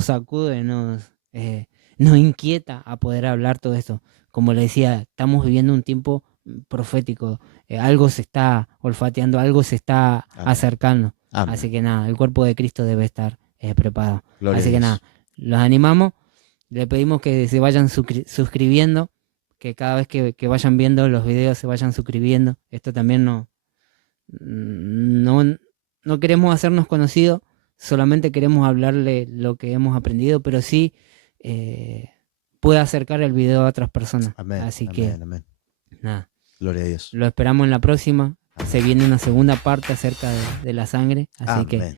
sacude, nos inquieta a poder hablar todo esto. Como le decía, estamos viviendo un tiempo profético, algo se está olfateando, algo se está acercando. Amén. Así que nada, el cuerpo de Cristo debe estar preparado. Gloria Así que nada, los animamos, le pedimos que se vayan suscribiendo, que cada vez que vayan viendo los videos se vayan suscribiendo. Esto también no queremos hacernos conocidos, solamente queremos hablarle lo que hemos aprendido, pero sí puede acercar el video a otras personas. Amén. Así Amén. Nada. Gloria a Dios. Lo esperamos en la próxima. Se viene una segunda parte acerca de la sangre, así que